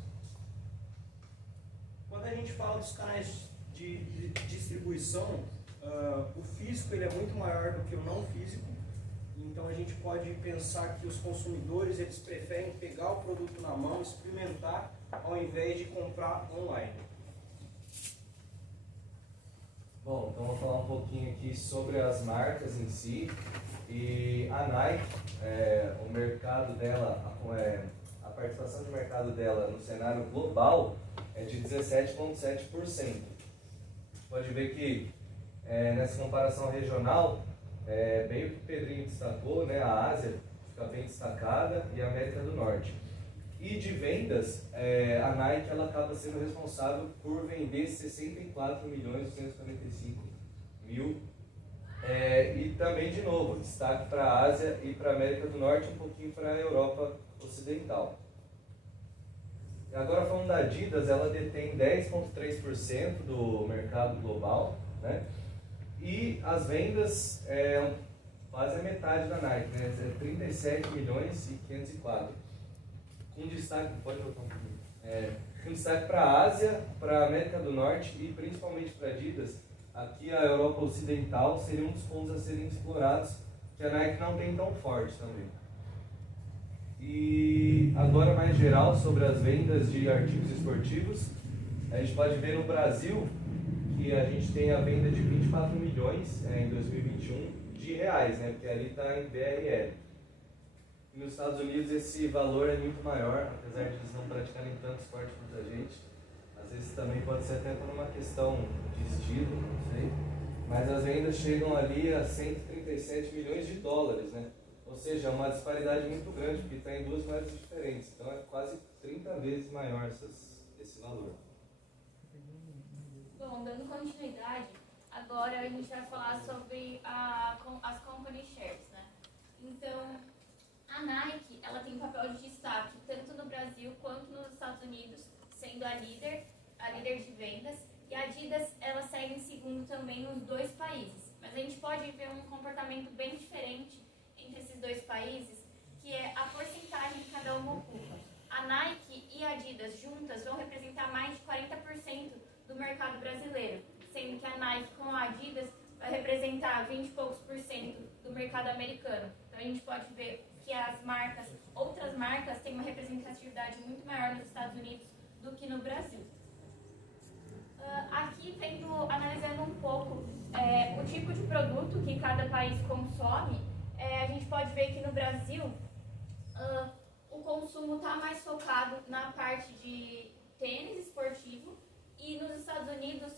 Quando a gente fala dos canais de distribuição, o físico ele é muito maior do que o não físico, então a gente pode pensar que os consumidores eles preferem pegar o produto na mão, experimentar, ao invés de comprar online. Bom, então vou falar um pouquinho aqui sobre as marcas em si. E a Nike, o mercado dela, a participação de mercado dela no cenário global é de 17,7%. Pode ver que nessa comparação regional, bem o que o Pedrinho destacou, né, a Ásia fica bem destacada e a América do Norte. E de vendas, a Nike ela acaba sendo responsável por vender 64.245.000. E também, de novo, destaque para a Ásia e para a América do Norte, um pouquinho para a Europa Ocidental. Agora, falando da Adidas, ela detém 10,3% do mercado global, né? E as vendas quase a metade da Nike, né? 37.504.000. Com destaque, pode voltar um pouquinho. Com destaque para a Ásia, para a América do Norte e principalmente para a Adidas. Aqui a Europa Ocidental seria um dos pontos a serem explorados, que a Nike não tem tão forte também. E agora mais geral sobre as vendas de artigos esportivos, a gente pode ver no Brasil que a gente tem a venda de 24 milhões em 2021 de reais, né? Porque ali está em BRL. E nos Estados Unidos esse valor é muito maior, apesar de eles não praticarem tanto esporte quanto a gente. Às vezes também pode ser até por uma questão de estilo, não sei. Mas as vendas chegam ali a 137 milhões de dólares, né? Ou seja, é uma disparidade muito grande, porque está em duas moedas diferentes. Então é quase 30 vezes maior esse valor. Bom, dando continuidade, agora a gente vai falar sobre as company shares, né? Então, a Nike, ela tem um papel de destaque tanto no Brasil quanto nos Estados Unidos, sendo a líder de vendas, e a Adidas, ela segue em segundo também nos dois países. Mas a gente pode ver um comportamento bem diferente entre esses dois países, que é a porcentagem que cada uma ocupa. A Nike e a Adidas juntas vão representar mais de 40% do mercado brasileiro, sendo que a Nike com a Adidas vai representar 20 e poucos % do mercado americano. Então a gente pode ver que outras marcas têm uma representatividade muito maior nos Estados Unidos do que no Brasil. Aqui analisando um pouco o tipo de produto que cada país consome, a gente pode ver que no Brasil o consumo está mais focado na parte de tênis esportivo, e nos Estados Unidos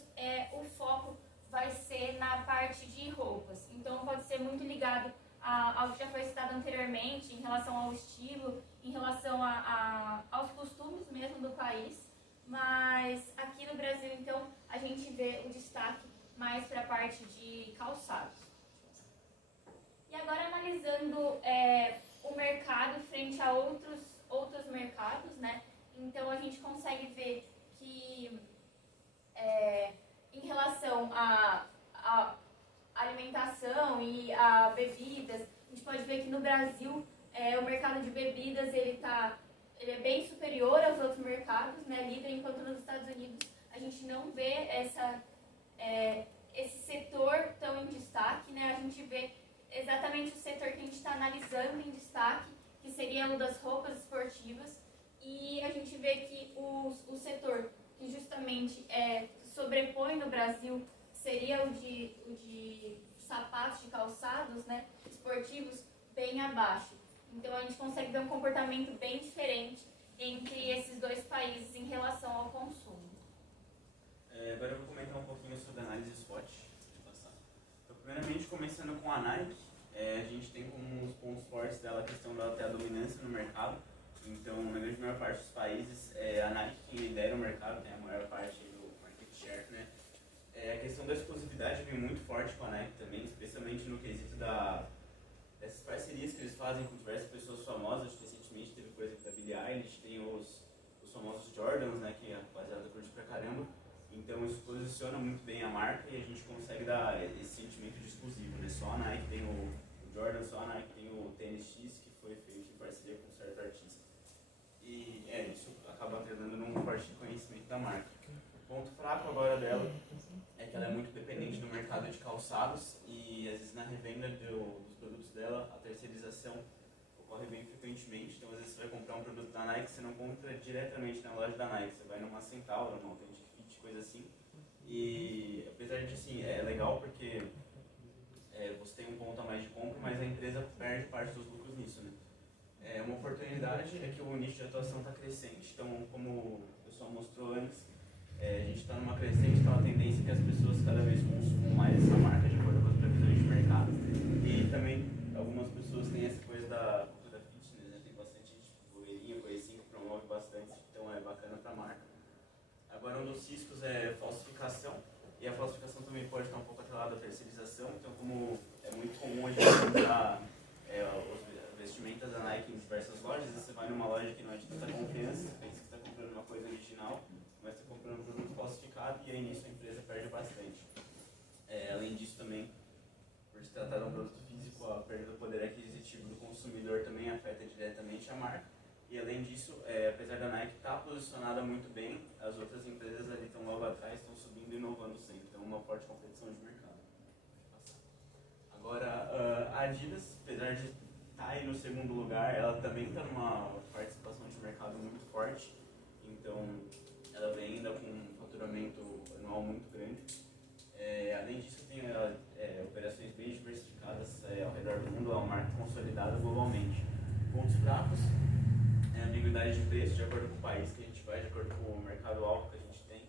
o foco vai ser na parte de roupas. Então pode ser muito ligado ao que já foi citado anteriormente, em relação ao estilo, em relação aos costumes mesmo do país. Mas aqui no Brasil, então, a gente vê o destaque mais para a parte de calçados. E agora analisando o mercado frente a outros mercados, né? Então a gente consegue ver que em relação a alimentação e a bebidas, a gente pode ver que no Brasil o mercado de bebidas ele é bem superior aos outros mercados, né, líder, enquanto nos Estados Unidos a gente não vê esse setor tão em destaque, né, a gente vê exatamente o setor que a gente está analisando em destaque, que seria o das roupas esportivas, e a gente vê que o setor que justamente sobrepõe no Brasil seria o de sapatos, de calçados, né, esportivos, bem abaixo. Então a gente consegue ver um comportamento bem diferente entre esses dois países em relação ao consumo. Agora eu vou comentar um pouquinho sobre a análise SWOT. Então, primeiramente, começando com a Nike, a gente tem como um dos pontos fortes dela a questão dela ter a dominância no mercado. Então, na grande maior parte dos países, a Nike quem lidera o mercado, tem a maior parte do market share, né? A questão da exclusividade vem muito forte com a Nike também, especialmente no quesito dessas parcerias que eles fazem com diversas pessoas famosas. Recentemente teve coisa da Billie Eilish, tem os famosos Jordans, né, que a rapaziada curte pra caramba. Então isso posiciona muito bem a marca e a gente consegue dar esse sentimento de exclusivo, né? Só a Nike tem o Jordan, só a Nike tem o tênis X, que foi feito em parceria com um certo artista. E isso acaba treinando num forte reconhecimento da marca. O ponto fraco agora dela é que ela é muito dependente do mercado de calçados e às vezes na revenda dos produtos dela a terceirização ocorre bem frequentemente. Então às vezes você vai comprar um produto da Nike, você não compra diretamente na loja da Nike, você vai numa Centauro, numa Authentic Fit, coisa assim. E apesar de assim, é legal porque você tem um ponto a mais de compra, mas a empresa perde parte dos lucros nisso, né? Uma oportunidade é que o nicho de atuação está crescente, então como o pessoal mostrou antes, a gente está numa crescente, está uma tendência que as pessoas cada vez consumam mais essa marca de acordo com as previsões de mercado. E também algumas pessoas têm essa coisa da cultura fitness, né? Tem bastante gente, blogueirinha, coisa assim, que promove bastante, então é bacana para a marca. Agora um dos riscos é falsificação, e a falsificação também pode estar um pouco atrelada à terceirização, então como é muito comum a gente encontrar os vestimentas da Nike em diversas lojas, você vai numa loja que não é de tanta confiança, você pensa que está comprando uma coisa original, mas está comprando um produto falsificado e aí nisso a empresa perde bastante. Além disso também, por se tratar de um produto físico, a perda do poder aquisitivo do consumidor também afeta diretamente a marca. E além disso, apesar da Nike estar posicionada muito bem, as outras empresas ali estão logo atrás, estão subindo e inovando sempre. Então uma forte competição de mercado. Agora, a Adidas, apesar de estar aí no segundo lugar, ela também está numa participação de mercado muito forte. Então ela vem ainda com um faturamento anual muito grande. Além disso, tem operações bem diversificadas ao redor do mundo, é uma marca consolidada globalmente. Pontos fracos, a ambiguidade de preço, de acordo com o país que a gente vai, de acordo com o mercado-alvo que a gente tem.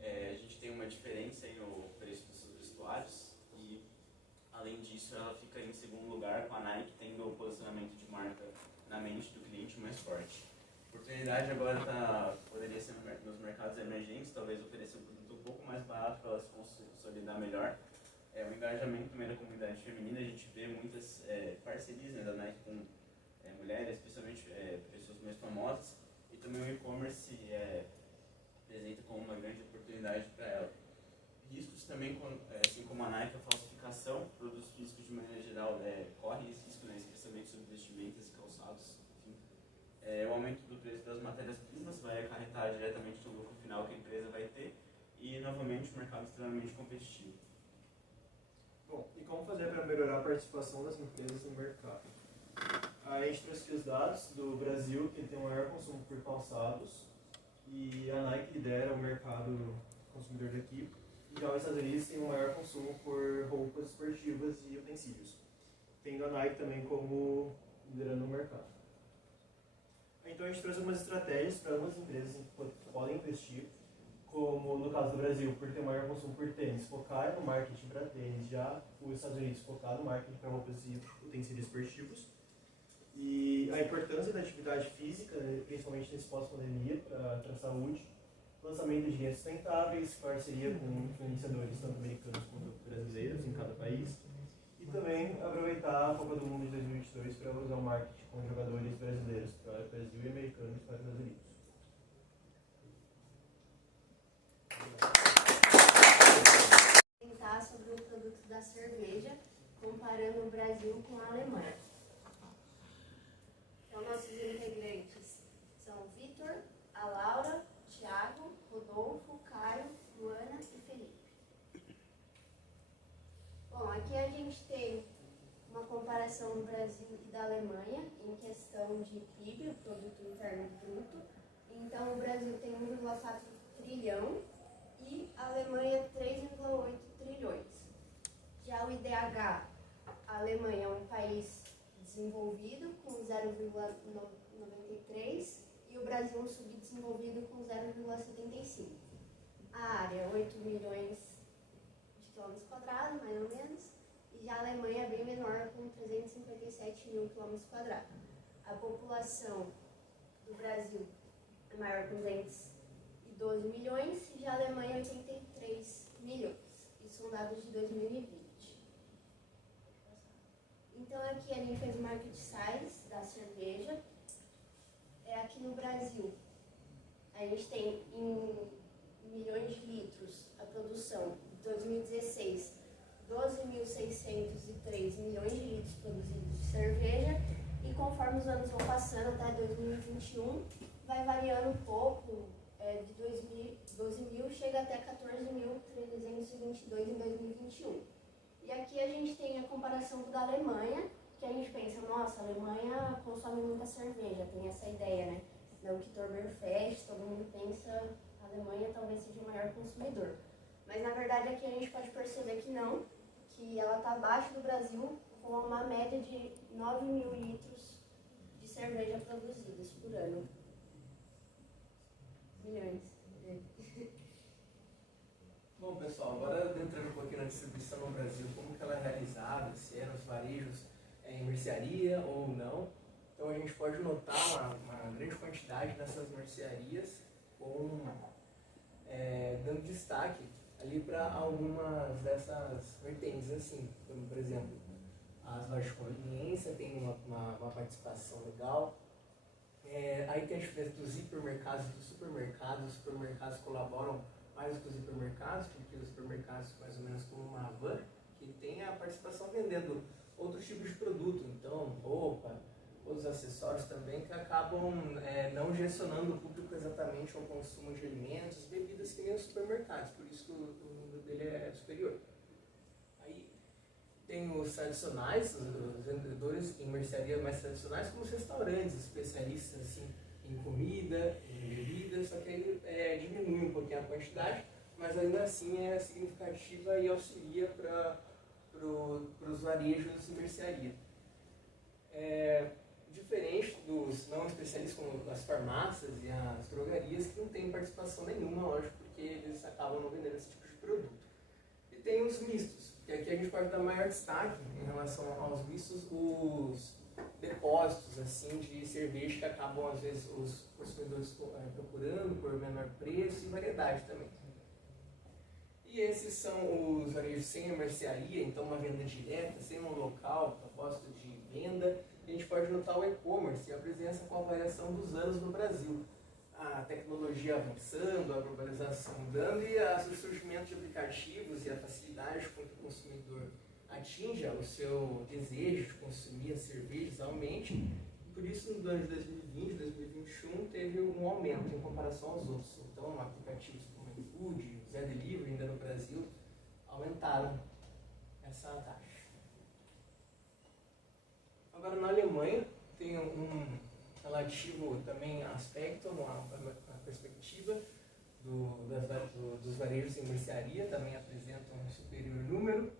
A gente tem uma diferença aí no preço dos seus vestuários e, além disso, ela fica em segundo lugar com a Nike, tendo o posicionamento de marca na mente do cliente mais forte. A oportunidade agora poderia ser nos mercados emergentes, talvez oferecer um produto um pouco mais barato para ela se consolidar melhor. O engajamento também da comunidade feminina, a gente vê muitas parcerias, né, da Nike com mulheres, especialmente pessoas mais famosas, e também o e-commerce apresenta como uma grande oportunidade para ela. Riscos também, assim como a Nike, a falsificação, produtos físicos de maneira geral correm esse risco, né, especialmente sobre vestimentas e calçados. O aumento do preço das matérias-primas vai acarretar diretamente no lucro final que a empresa vai ter e, novamente, o mercado extremamente competitivo. Bom, e como fazer para melhorar a participação das empresas no mercado? A gente trouxe aqui os dados do Brasil, que tem o maior consumo por calçados, e a Nike lidera o mercado consumidor daqui. E já os Estados Unidos tem o maior consumo por roupas esportivas e utensílios, tendo a Nike também como liderando o mercado. Então a gente trouxe algumas estratégias para algumas empresas que podem investir, como no caso do Brasil, por ter o maior consumo por tênis, focar no marketing para tênis, já os Estados Unidos focar no marketing para roupas e utensílios esportivos. E a importância da atividade física, principalmente nesse pós-pandemia, para a saúde, lançamento de guias sustentáveis, parceria com influenciadores tanto americanos quanto brasileiros em cada país, e também aproveitar a Copa do Mundo de 2022 para usar o marketing com jogadores brasileiros para o Brasil e americanos para os Estados Unidos. Comentar sobre o produto da cerveja, comparando o Brasil com a Alemanha. Então, nossos integrantes são o Vitor, a Laura, o Thiago, Rodolfo, Caio, Luana e Felipe. Bom, aqui a gente tem uma comparação do Brasil e da Alemanha em questão de PIB, Produto Interno Bruto. Então, o Brasil tem 1,4 trilhão e a Alemanha desenvolvido com 0,93 e o Brasil um subdesenvolvido com 0,75. A área, 8 milhões de quilômetros quadrados, mais ou menos, e já a Alemanha é bem menor, com 357 mil quilômetros quadrados. A população do Brasil é maior, com 212 milhões, e já a Alemanha 83 milhões. Isso são dados de 2020. Então aqui a gente fez o market size da cerveja. Aqui no Brasil, a gente tem em milhões de litros a produção de 2016, 12.603 milhões de litros produzidos de cerveja, e conforme os anos vão passando até 2021, vai variando um pouco, de 12 mil chega até 14.322 em 2021. E aqui a gente tem a comparação da Alemanha, que a gente pensa, nossa, a Alemanha consome muita cerveja, tem essa ideia, né? Não que Oktoberfest, todo mundo pensa, a Alemanha talvez seja o maior consumidor. Mas na verdade aqui a gente pode perceber que não, que ela está abaixo do Brasil, com uma média de 9 mil litros de cerveja produzidas por ano. Milhões. Bom, pessoal, agora entrando um pouquinho na distribuição no Brasil, como que ela é realizada, se é nos varejos, em mercearia ou não. Então a gente pode notar uma grande quantidade dessas mercearias dando destaque ali para algumas dessas vertentes, assim, como por exemplo, as lojas de conveniência tem uma participação legal. Aí tem a diferença dos hipermercados e dos supermercados. Os supermercados colaboram mais com os hipermercados, porque os supermercados mais ou menos como uma van, que tem a participação vendendo outros tipos de produto, então roupa, outros acessórios também, que acabam não direcionando o público exatamente ao consumo de alimentos, bebidas, que nem os supermercados, por isso que o número dele é superior. Aí tem os tradicionais, os vendedores em mercearia mais tradicionais, como os restaurantes, especialistas assim, em comida, em bebidas, só que aí diminui um pouquinho a quantidade, mas ainda assim é significativa e auxilia para os varejos e mercearia. Diferente dos não especialistas como as farmácias e as drogarias, que não têm participação nenhuma, lógico, porque eles acabam não vendendo esse tipo de produto. E tem os mistos, que aqui a gente pode dar maior destaque em relação aos mistos, os depósitos assim, de cerveja que acabam às vezes os consumidores procurando por menor preço e variedade também. E esses são os varejos sem a mercearia, então uma venda direta, sem um local, propósito de venda. A gente pode notar o e-commerce e a presença com a variação dos anos no Brasil. A tecnologia avançando, a globalização mudando e o surgimento de aplicativos e a facilidade com que o consumidor atinja o seu desejo de consumir as cervejas aumente. Por isso, no ano de 2020, 2021, teve um aumento em comparação aos outros. Então, aplicativos como o iFood, o Zé Delivery, ainda no Brasil, aumentaram essa taxa. Agora, na Alemanha, tem um relativo também aspecto, uma perspectiva dos varejos em mercearia, também apresentam um superior número.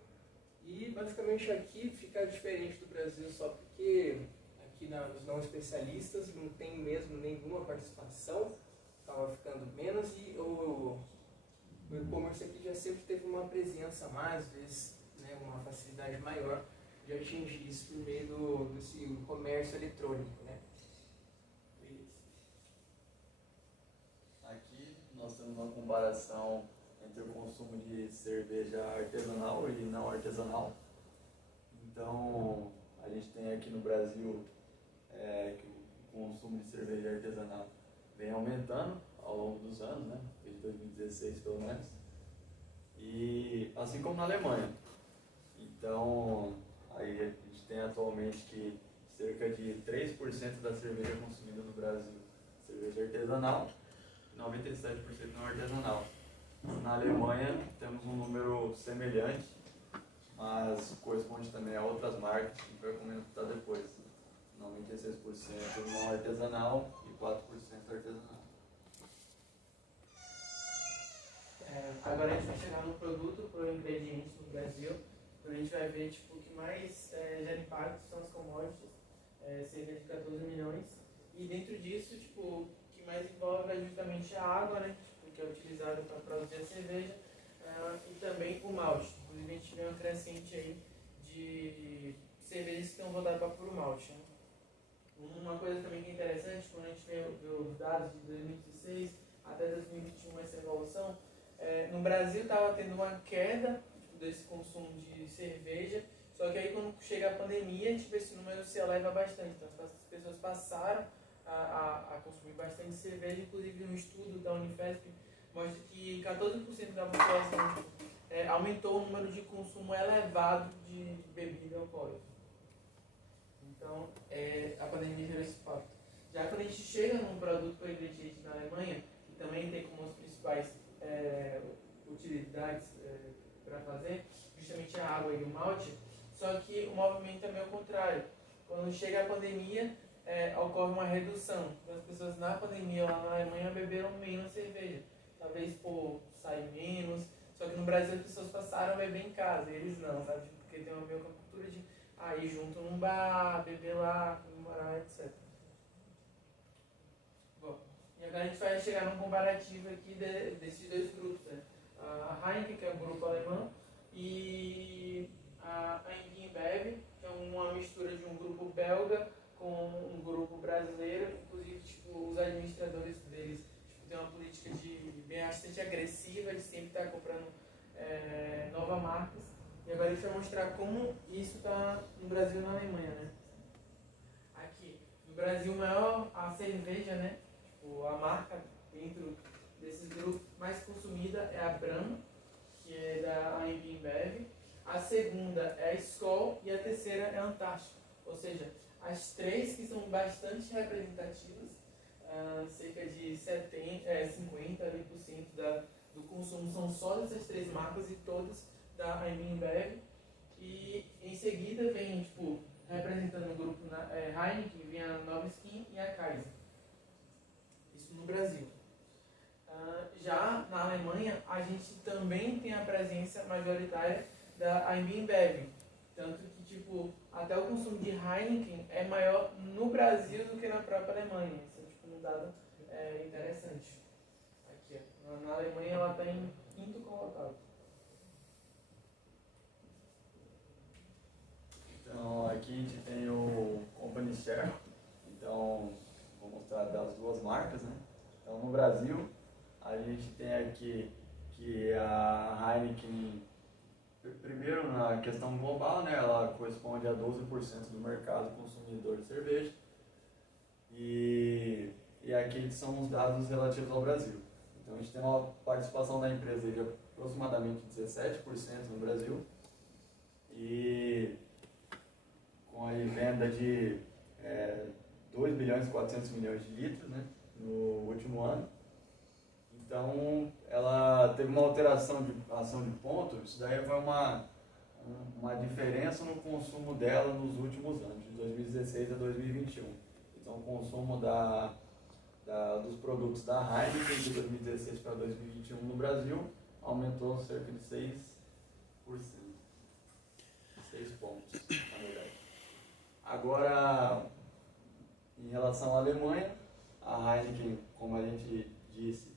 E basicamente aqui fica diferente do Brasil só porque aqui nos não especialistas não tem mesmo nenhuma participação, estava ficando menos, e o e-commerce aqui já sempre teve uma presença mais, às vezes, né, uma facilidade maior de atingir isso por meio desse comércio eletrônico, né? Aqui nós temos uma comparação entre o consumo de cerveja artesanal e não artesanal. Então, a gente tem aqui no Brasil que o consumo de cerveja artesanal vem aumentando ao longo dos anos, né? Desde 2016 pelo menos. E assim como na Alemanha. Então, aí a gente tem atualmente que cerca de 3% da cerveja consumida no Brasil é cerveja artesanal e 97% não artesanal. Na Alemanha temos um número semelhante, mas corresponde também a outras marcas que a gente vai comentar depois. 96% não artesanal e 4% artesanal. Agora a gente vai chegar no produto, para o ingrediente no Brasil. Então a gente vai ver tipo, o que mais gera impacto são as commodities. cerca de 14 milhões. E dentro disso, tipo, o que mais envolve é justamente a água, né? Tipo, que é utilizada para produzir a cerveja, e também o malte. Inclusive a gente vê uma crescente aí de cervejas que estão voltadas para puro malte, né? Uma coisa também que é interessante, quando a gente vê os dados de 2016 até 2021, essa evolução, no Brasil estava tendo uma queda desse consumo de cerveja, só que aí quando chega a pandemia, tipo, esse número se eleva bastante. Então as pessoas passaram a consumir bastante cerveja, inclusive um estudo da Unifesp mostra que 14% da população aumentou o número de consumo elevado de bebida alcoólica. Então, a pandemia gerou esse fato. Já quando a gente chega num produto com ingrediente na Alemanha, que também tem como as principais utilidades para fazer, justamente a água e o malte, só que o movimento é meio contrário. Quando chega a pandemia, ocorre uma redução. Então, as pessoas na pandemia lá na Alemanha beberam menos cerveja, talvez por sair menos, só que no Brasil as pessoas passaram a beber em casa, e eles não, sabe? Porque tem uma meio cultura de ir junto num bar, beber lá, comemorar, etc. Bom, e agora a gente vai chegar num comparativo aqui desses dois grupos, né? A Heineken, que é um grupo alemão, e a InBev, que é uma mistura de um grupo belga com um grupo brasileiro. Inclusive, tipo, os administradores deles têm uma política bastante agressiva de sempre estar comprando novas marcas. E agora a gente vai mostrar como isso está no Brasil e na Alemanha, né? Aqui, no Brasil, a cerveja, né? Tipo, a marca dentro desses grupos mais consumida é a Brahma, que é da InBev. A segunda é a Skol e a terceira é a Antártica. Ou seja, as três que são bastante representativas, cerca de 50% do consumo são só dessas três marcas e todas da InBev. E em seguida vem, tipo, representando o grupo Heineken, vem a Nova Skin e a Kaiser. Isso no Brasil. Já na Alemanha, a gente também tem a presença majoritária da InBev. Tanto que, tipo, até o consumo de Heineken é maior no Brasil do que na própria Alemanha. Isso é, tipo, um dado interessante. Aqui, ó. Na Alemanha ela está em quinto colocado. Então, aqui a gente tem o Company Share. Então, vou mostrar das duas marcas, né? Então, no Brasil, a gente tem aqui que a Heineken, primeiro na questão global, né, ela corresponde a 12% do mercado consumidor de cerveja. E aqui são os dados relativos ao Brasil. Então, a gente tem uma participação da empresa de aproximadamente 17% no Brasil. E com a venda de 2 bilhões e 400 milhões de litros, né, no último ano. Então, ela teve uma alteração de ação de ponto. Isso daí foi uma diferença no consumo dela nos últimos anos, de 2016 a 2021. Então, o consumo dos produtos da Heineken de 2016 para 2021 no Brasil aumentou cerca de 6%. 6 pontos, na verdade. Agora, em relação à Alemanha, a Heineken, como a gente disse,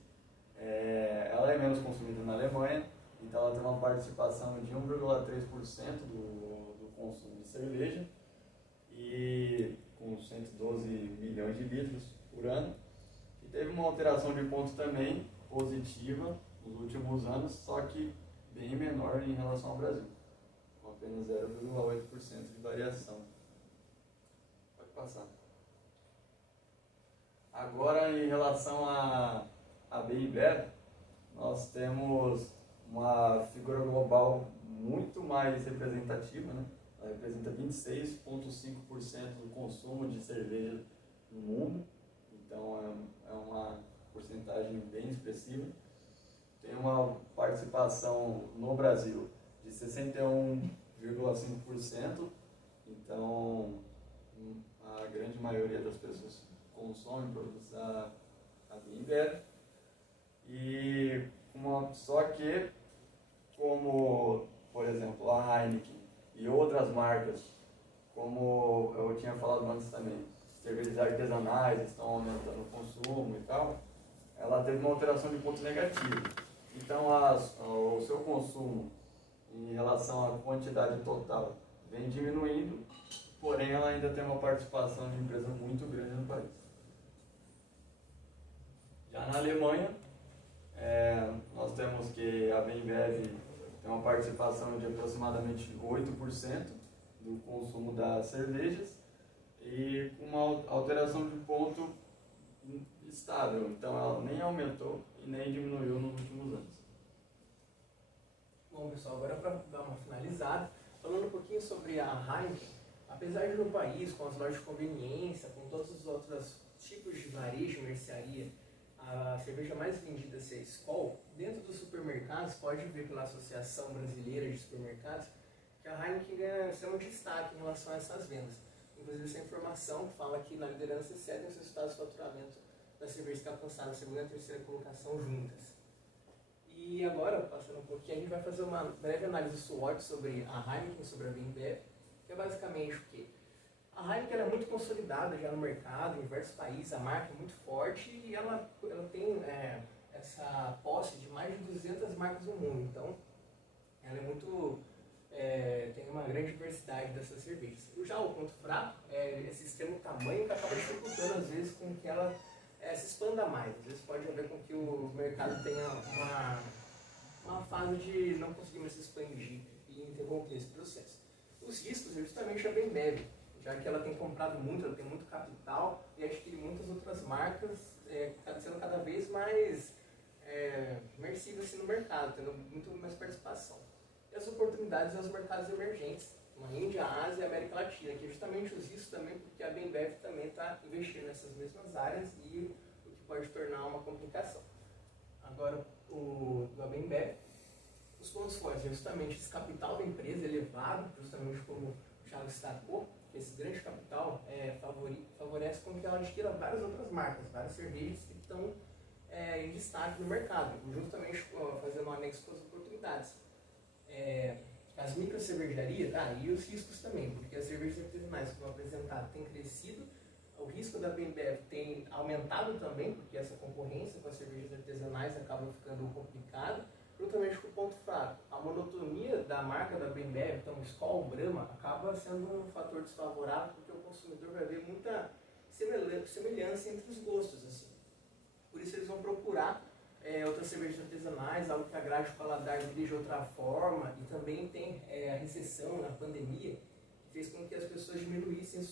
ela é menos consumida na Alemanha, então ela tem uma participação de 1,3% do consumo de cerveja, e com 112 milhões de litros por ano. E teve uma alteração de ponto também positiva nos últimos anos, só que bem menor em relação ao Brasil, com apenas 0,8% de variação. Pode passar. Agora, em relação a InBev, nós temos uma figura global muito mais representativa, né? Ela representa 26,5% do consumo de cerveja no mundo, então é uma porcentagem bem expressiva. Tem uma participação no Brasil de 61,5%, então a grande maioria das pessoas consome produtos da InBev. Só que, como, por exemplo, a Heineken e outras marcas como eu tinha falado antes também, cervejas artesanais estão aumentando o consumo e tal, ela teve uma alteração de ponto negativo. Então, o seu consumo em relação à quantidade total vem diminuindo, porém ela ainda tem uma participação de empresa muito grande no país. Já na Alemanha, nós temos que a Bembev tem uma participação de aproximadamente 8% do consumo das cervejas e com uma alteração de ponto estável. Então ela nem aumentou e nem diminuiu nos últimos anos. Bom, pessoal, agora para dar uma finalizada, falando um pouquinho sobre a Heineken, apesar de no país, com as lojas de conveniência, com todos os outros tipos de varejo e mercearia, a cerveja mais vendida ser a Skol, dentro dos supermercados, pode ver pela Associação Brasileira de Supermercados, que a Heineken ganha extremo destaque em relação a essas vendas. Inclusive, essa informação fala que na liderança excedem os resultados de faturamento das cervejas que alcançaram a segunda e a terceira colocação juntas. E agora, passando um pouquinho, a gente vai fazer uma breve análise SWOT sobre a Heineken, sobre a Bembev, que é basicamente o quê? A Heineken é muito consolidada já no mercado, em diversos países, a marca é muito forte e ela tem essa posse de mais de 200 marcas no mundo. Então, ela é muito... tem uma grande diversidade dessas cervejas. Já o ponto fraco é esse extremo tamanho que acaba dificultando, às vezes, com que ela se expanda mais. Às vezes pode haver com que o mercado tenha uma fase de não conseguir mais se expandir e interromper esse processo. Os riscos é justamente a Bembev, já que ela tem comprado muito, ela tem muito capital e adquire muitas outras marcas, sendo cada vez mais imersiva assim, no mercado, tendo muito mais participação. E as oportunidades aos mercados emergentes, como a Índia, a Ásia e a América Latina, que é justamente os riscos também, porque a Bembev também está investindo nessas mesmas áreas e o que pode tornar uma complicação. Agora, a Bembev, os pontos fortes é justamente esse capital da empresa elevado, justamente como o Thiago destacou, que esse grande capital favorece com que ela adquira várias outras marcas, várias cervejas que estão em destaque no mercado, justamente fazendo um anexo com as oportunidades. As micro cervejarias, e os riscos também, porque as cervejas artesanais, como apresentado, têm crescido, o risco da Bembev tem aumentado também, porque essa concorrência com as cervejas artesanais acaba ficando complicada, juntamente com o ponto fraco. A monotonia da marca da Bembev, então Skol, Brahma, acaba sendo um fator desfavorável, porque o consumidor vai ver muita semelhança entre os gostos. Assim. Por isso eles vão procurar outras cervejas artesanais, algo que agrade o paladar dele de outra forma, e também tem a recessão, a pandemia, que fez com que as pessoas diminuíssem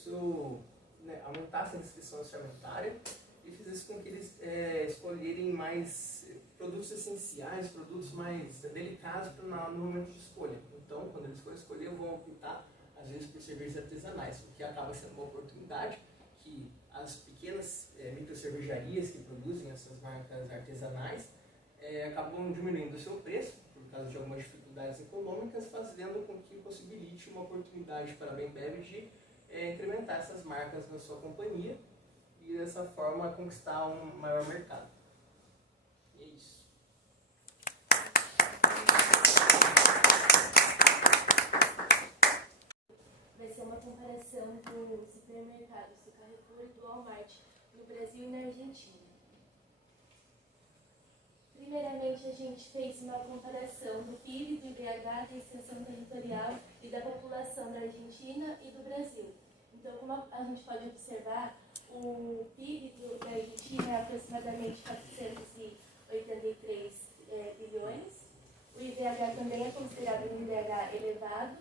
aumentassem a restrição orçamentária e fizesse com que eles escolherem mais produtos essenciais, produtos mais delicados no momento de escolha. Então, quando eles forem escolher, vão optar, às vezes, por cervejas artesanais, o que acaba sendo uma oportunidade que as pequenas microcervejarias que produzem essas marcas artesanais acabam diminuindo o seu preço, por causa de algumas dificuldades econômicas, fazendo com que possibilite uma oportunidade para a Bembev de incrementar essas marcas na sua companhia e dessa forma conquistar um maior mercado. E é isso. Vai ser uma comparação dos supermercados do Carrefour e do Walmart no Brasil e na Argentina. Primeiramente, a gente fez uma comparação do PIB, do IDH, da extensão territorial e da população da Argentina e do Brasil. Então, como a gente pode observar, o PIB da Argentina é aproximadamente 483 bilhões. O IDH também é considerado um IDH elevado,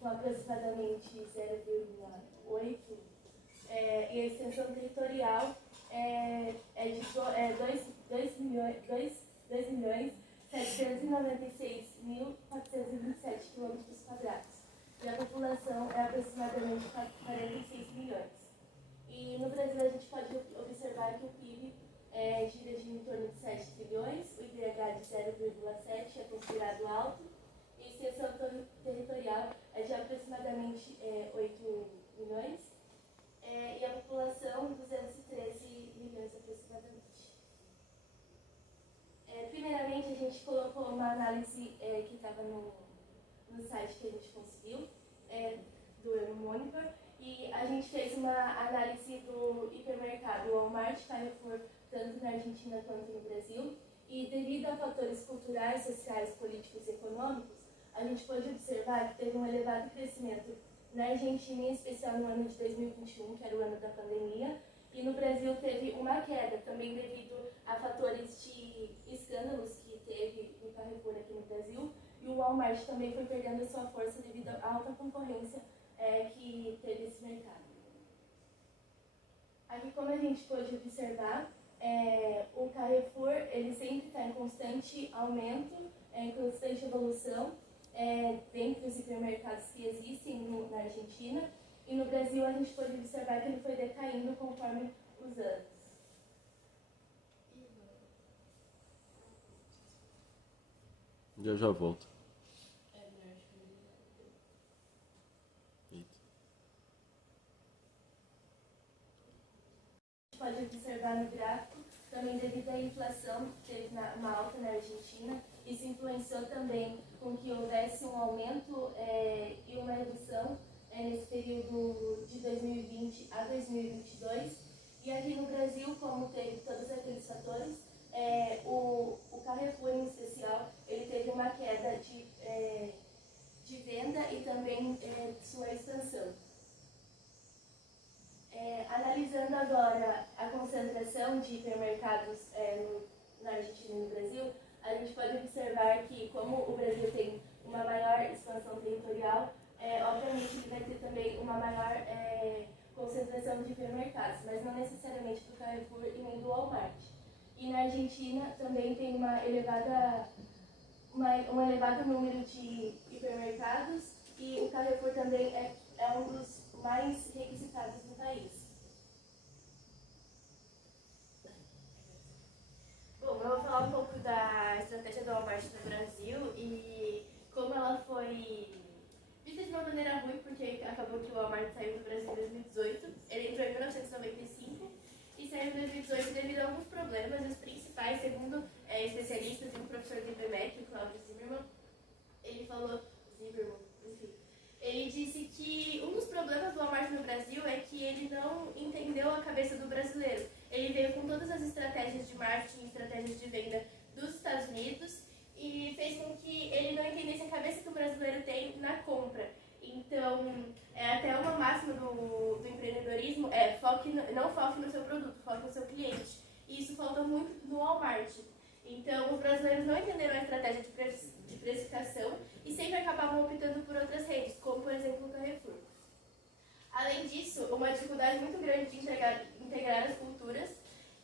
com aproximadamente 0,8. E a extensão territorial é de 2.796.427 km². E a população é aproximadamente 46 milhões. E no Brasil a gente pode observar que o PIB gira de em torno de 7 trilhões, o IDH de 0,7 é considerado alto, e a extensão territorial é de aproximadamente 8 milhões, e a população 213 milhões aproximadamente. Primeiramente, a gente colocou uma análise que estava no site que a gente conseguiu, do Euromonitor, e a gente fez uma análise do hipermercado Walmart, Carrefour, tanto na Argentina quanto no Brasil, e devido a fatores culturais, sociais, políticos e econômicos, a gente pôde observar que teve um elevado crescimento na Argentina, em especial no ano de 2021, que era o ano da pandemia, e no Brasil teve uma queda, também devido a fatores de escândalos que teve no Carrefour aqui no Brasil, e o Walmart também foi perdendo a sua força devido à alta concorrência que teve esse mercado. Aqui, como a gente pôde observar, o Carrefour ele sempre está em constante aumento, em constante evolução, dentro dos hipermercados que existem na Argentina, e no Brasil a gente pode observar que ele foi decaindo conforme os anos. Já volto. A gente pode observar no gráfico, também devido à inflação que teve uma alta na Argentina, isso influenciou também com que houvesse um aumento e uma redução nesse período de 2020 a 2022. E aqui no Brasil, como teve todos aqueles fatores, o Carrefour em especial, ele teve uma queda de venda e também sua expansão. Analisando agora a concentração de hipermercados na Argentina e no Brasil, a gente pode observar que, como o Brasil tem uma maior expansão territorial, obviamente ele vai ter também uma maior concentração de hipermercados, mas não necessariamente do Carrefour e nem do Walmart. E na Argentina também tem um elevado número de hipermercados, e o Carrefour também é um dos mais requisitados no país. Bom, eu vou falar um pouco da estratégia do Walmart no Brasil e como ela foi vista de uma maneira ruim, porque acabou que o Walmart saiu do Brasil em 2018. Ele entrou em 1995 e saiu em 2018 devido a alguns problemas, e os principais, segundo especialistas e um professor do IBMEC, o Claudio Zimmermann, ele disse que um dos problemas do Walmart no Brasil é que ele não entendeu a cabeça do brasileiro. Ele veio com todas as estratégias de marketing, estratégias de venda dos Estados Unidos, e fez com que ele não entendesse a cabeça que o brasileiro tem na compra. Então, até uma máxima do empreendedorismo não foque no seu produto, foque no seu cliente. E isso falta muito no Walmart. Então, os brasileiros não entenderam a estratégia de precificação e sempre acabavam optando por outras redes, como, por exemplo, o Carrefour. Além disso, uma dificuldade muito grande de integrar as culturas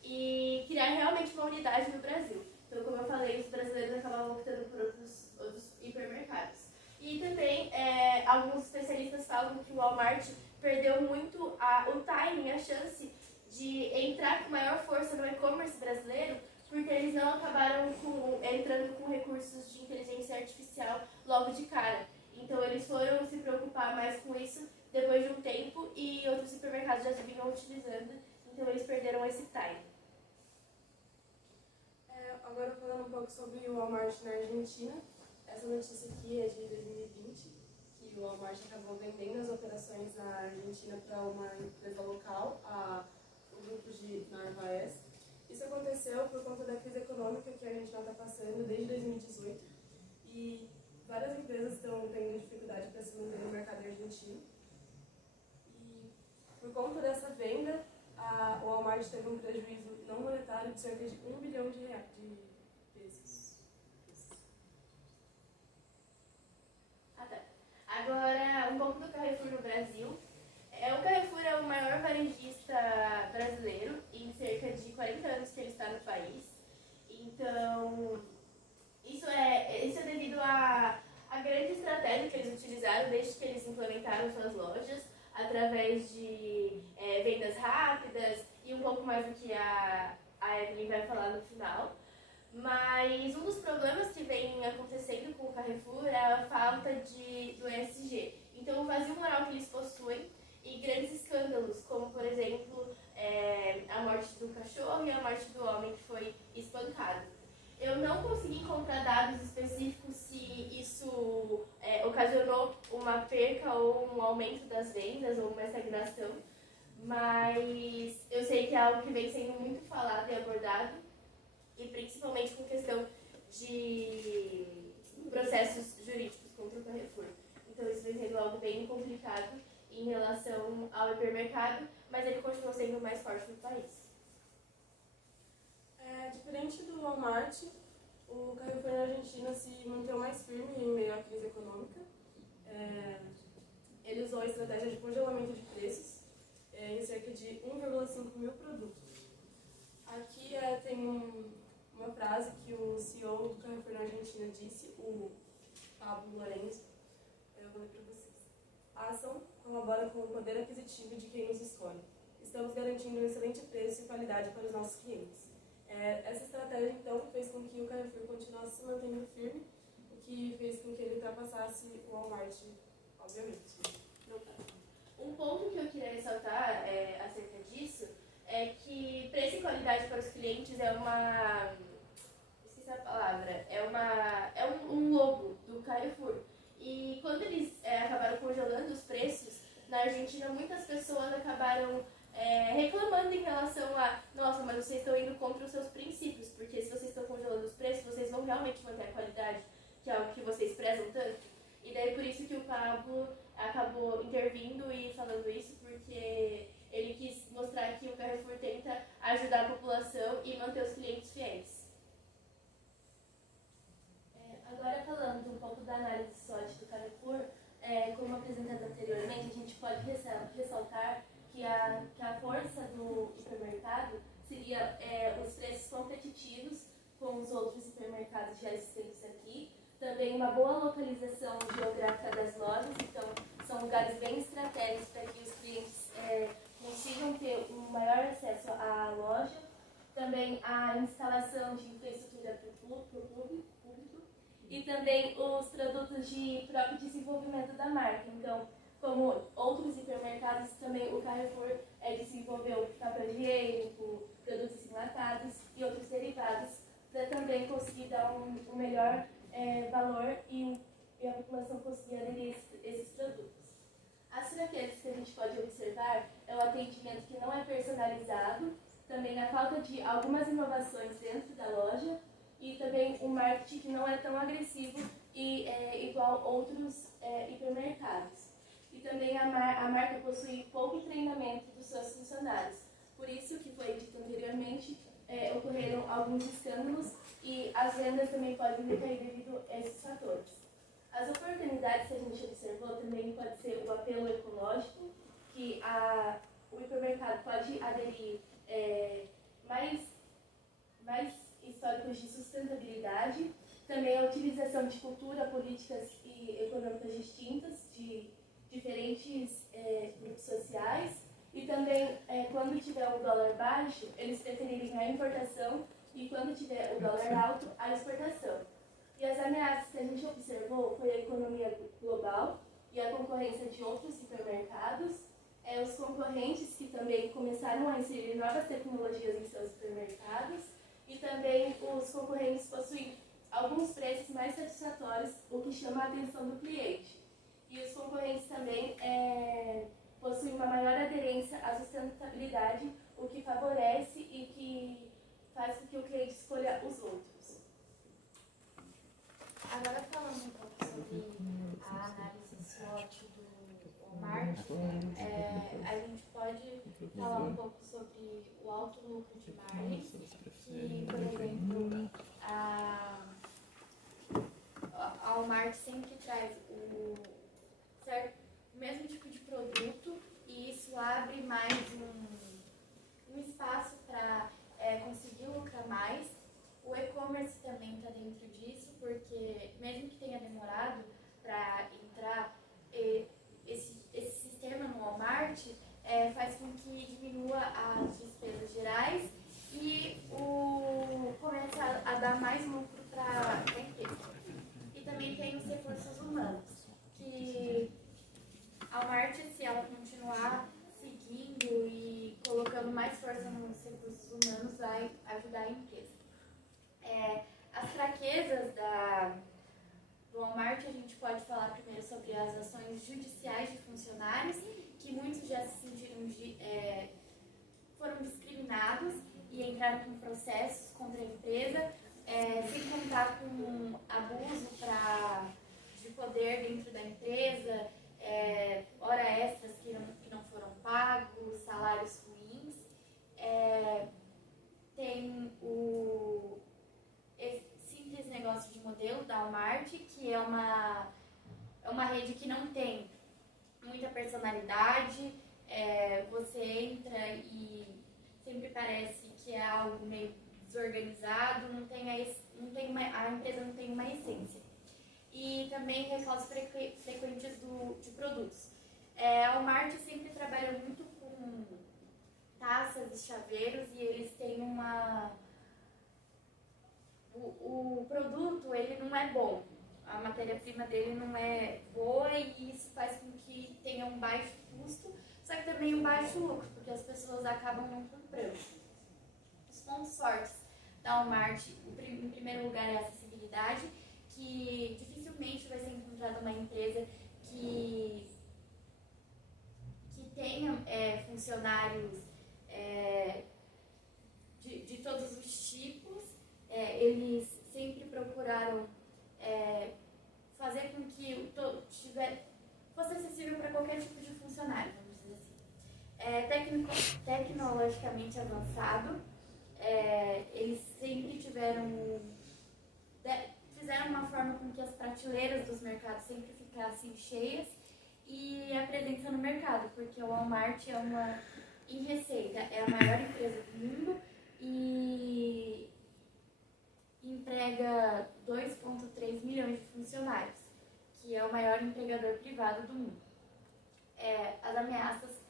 e criar realmente uma unidade no Brasil. Então, como eu falei, os brasileiros acabavam optando por outros hipermercados. E também, alguns especialistas falam que o Walmart perdeu muito o timing, a chance de entrar com maior força no e-commerce brasileiro, porque eles não acabaram entrando com recursos de inteligência artificial logo de cara. Então, eles foram se preocupar mais com isso depois de um tempo, e outros supermercados já vinham utilizando, então eles perderam esse time. Agora falando um pouco sobre o Walmart na Argentina, essa notícia aqui é de 2020, que o Walmart acabou vendendo as operações na Argentina para uma empresa local, o grupo de Narvaez. Isso aconteceu por conta da crise econômica que a Argentina está passando desde 2018, e várias empresas estão tendo dificuldade para se manter no mercado argentino. E por conta dessa venda, o Walmart teve um prejuízo não monetário de cerca de R$1 bilhão de pesos. Agora, um pouco do Carrefour no Brasil. O Carrefour é o maior varejista brasileiro, em cerca de 40 anos que ele está no país. Então, isso é devido à grande estratégia que eles utilizaram desde que eles implementaram suas lojas, através de vendas rápidas e um pouco mais do que a Evelyn vai falar no final. Mas um dos problemas que vem acontecendo com o Carrefour é a falta do ESG. Então, o vazio moral que eles possuem e grandes escândalos, como, por exemplo, a morte do cachorro e a morte do homem que foi espancado. Eu não consegui encontrar dados específicos se isso ocasionou uma perca queda ou um aumento das vendas ou uma estagnação, mas eu sei que é algo que vem sendo muito falado e abordado, e principalmente com questão de processos jurídicos contra o Carrefour. Então isso vem sendo algo bem complicado em relação ao hipermercado, mas ele continua sendo o mais forte do país. Diferente do Walmart, o Carrefour na Argentina se manteve mais firme em meio à crise econômica. Ele usou a estratégia de congelamento de preços em cerca de 1,5 mil produtos. Aqui tem uma frase que o CEO do Carrefour na Argentina disse, o Pablo Lorenzo. Eu vou ler para vocês. A ação colabora com o poder aquisitivo de quem nos escolhe. Estamos garantindo um excelente preço e qualidade para os nossos clientes. Essa estratégia, então, fez com que o Carrefour continuasse se mantendo firme, o que fez com que ele ultrapassasse o Walmart, obviamente. Um ponto que eu queria ressaltar acerca disso é que preço e qualidade para os clientes é uma... esqueci a palavra. É um logo do Carrefour. E quando eles acabaram congelando os preços, na Argentina muitas pessoas acabaram reclamando em relação a nossa, mas vocês estão indo contra os seus princípios, porque se vocês estão congelando os preços, vocês vão realmente manter a qualidade, que é algo que vocês prezam tanto. E daí por isso que o Pablo acabou intervindo e falando isso, porque ele quis mostrar que o Carrefour tenta ajudar a população e manter os clientes fiéis. Agora falando um pouco da análise SWOT do Carrefour, como apresentado anteriormente, a gente pode ressaltar que a força do hipermercado seria os preços competitivos com os outros hipermercados já existentes aqui, também uma boa localização geográfica das lojas, então são lugares bem estratégicos para que os clientes consigam ter um maior acesso à loja, também a instalação de infraestrutura para o público, e também os produtos de próprio desenvolvimento da marca. Então, como outros hipermercados, também o Carrefour desenvolveu papel higiênico, produtos enlatados e outros derivados, para também conseguir dar um melhor valor e a população conseguir aderir esses produtos. As fraquezas que a gente pode observar é o atendimento que não é personalizado, também a falta de algumas inovações dentro da loja, e também um marketing que não é tão agressivo e igual outros hipermercados. E também a marca possui pouco treinamento dos seus funcionários. Por isso, que foi dito anteriormente, ocorreram alguns escândalos e as vendas também podem decair devido a esses fatores. As oportunidades que a gente observou também pode ser o apelo ecológico, que o hipermercado pode aderir mais históricos de sustentabilidade, também a utilização de cultura, políticas e econômicas distintas de diferentes grupos sociais, e também quando tiver o dólar baixo, eles preferirem a importação, e quando tiver o dólar alto, a exportação. E as ameaças que a gente observou foi a economia global e a concorrência de outros supermercados, os concorrentes que também começaram a inserir novas tecnologias em seus supermercados, e também os concorrentes possuem alguns preços mais satisfatórios, o que chama a atenção do cliente. E os concorrentes também possuem uma maior aderência à sustentabilidade, o que favorece e que faz com que o cliente escolha os outros. Agora falando um pouco sobre a análise SWOT do Walmart, a gente pode falar um pouco sobre o alto lucro de margens, que, por exemplo, a Walmart sempre traz o mesmo tipo de produto, e isso abre mais um espaço para conseguir lucrar mais. O e-commerce também está dentro disso, porque mesmo que tenha demorado para entrar esse sistema no Walmart, faz com que diminua as despesas gerais e começa a dar mais lucro para a empresa. E também tem os recursos humanos, que a Walmart, se ela continuar seguindo e colocando mais força nos recursos humanos, vai ajudar a empresa. As fraquezas do Walmart, a gente pode falar primeiro sobre as ações judiciais de funcionários, que muitos já se sentiram foram discriminados e entraram com processos contra a empresa, sem contar com abuso de poder dentro da empresa, hora extras que não foram pagos, salários ruins. Tem o Simples Negócio de Modelo, da Walmart, que é uma rede que não tem muita personalidade. Você entra e sempre parece que é algo meio desorganizado, a empresa não tem uma essência. E também recalques frequentes de produtos. A Walmart sempre trabalha muito com taças e chaveiros, e eles têm o produto, ele não é bom, a matéria-prima dele não é boa, e isso faz com que tenha um baixo custo, só que também um baixo lucro, porque as pessoas acabam não comprando. Os pontos fortes da Walmart, em primeiro lugar, é a acessibilidade, que dificilmente vai ser encontrada uma empresa que tenha funcionários de todos os tipos. Eles sempre procuraram fazer com que fosse acessível para qualquer tipo de funcionário, vamos dizer assim. Tecnologicamente avançado, eles sempre fizeram uma forma com que as prateleiras dos mercados sempre ficassem cheias, e a presença no mercado, porque o Walmart em receita, é a maior empresa do mundo e emprega 2,3 milhões de funcionários, que é o maior empregador privado do mundo. As ameaças,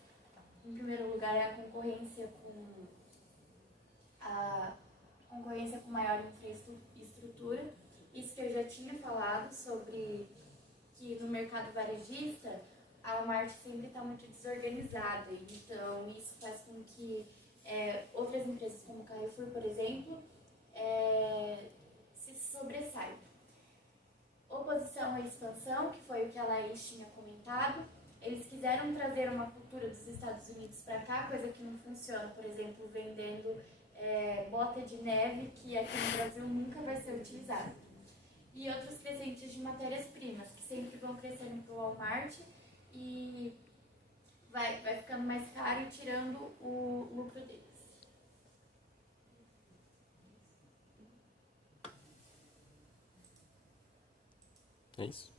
em primeiro lugar, é a concorrência com maior infraestrutura. Isso que eu já tinha falado sobre que no mercado varejista a Walmart sempre está muito desorganizada, então isso faz com que outras empresas como Carrefour, por exemplo, se sobressaiam. Oposição à expansão, que foi o que a Laís tinha comentado. Eles quiseram trazer uma cultura dos Estados Unidos para cá, coisa que não funciona, por exemplo, vendendo bota de neve, que aqui no Brasil nunca vai ser utilizada. E outros crescentes de matérias-primas, que sempre vão crescendo para o Walmart e vai ficando mais caro e tirando o lucro deles. É isso?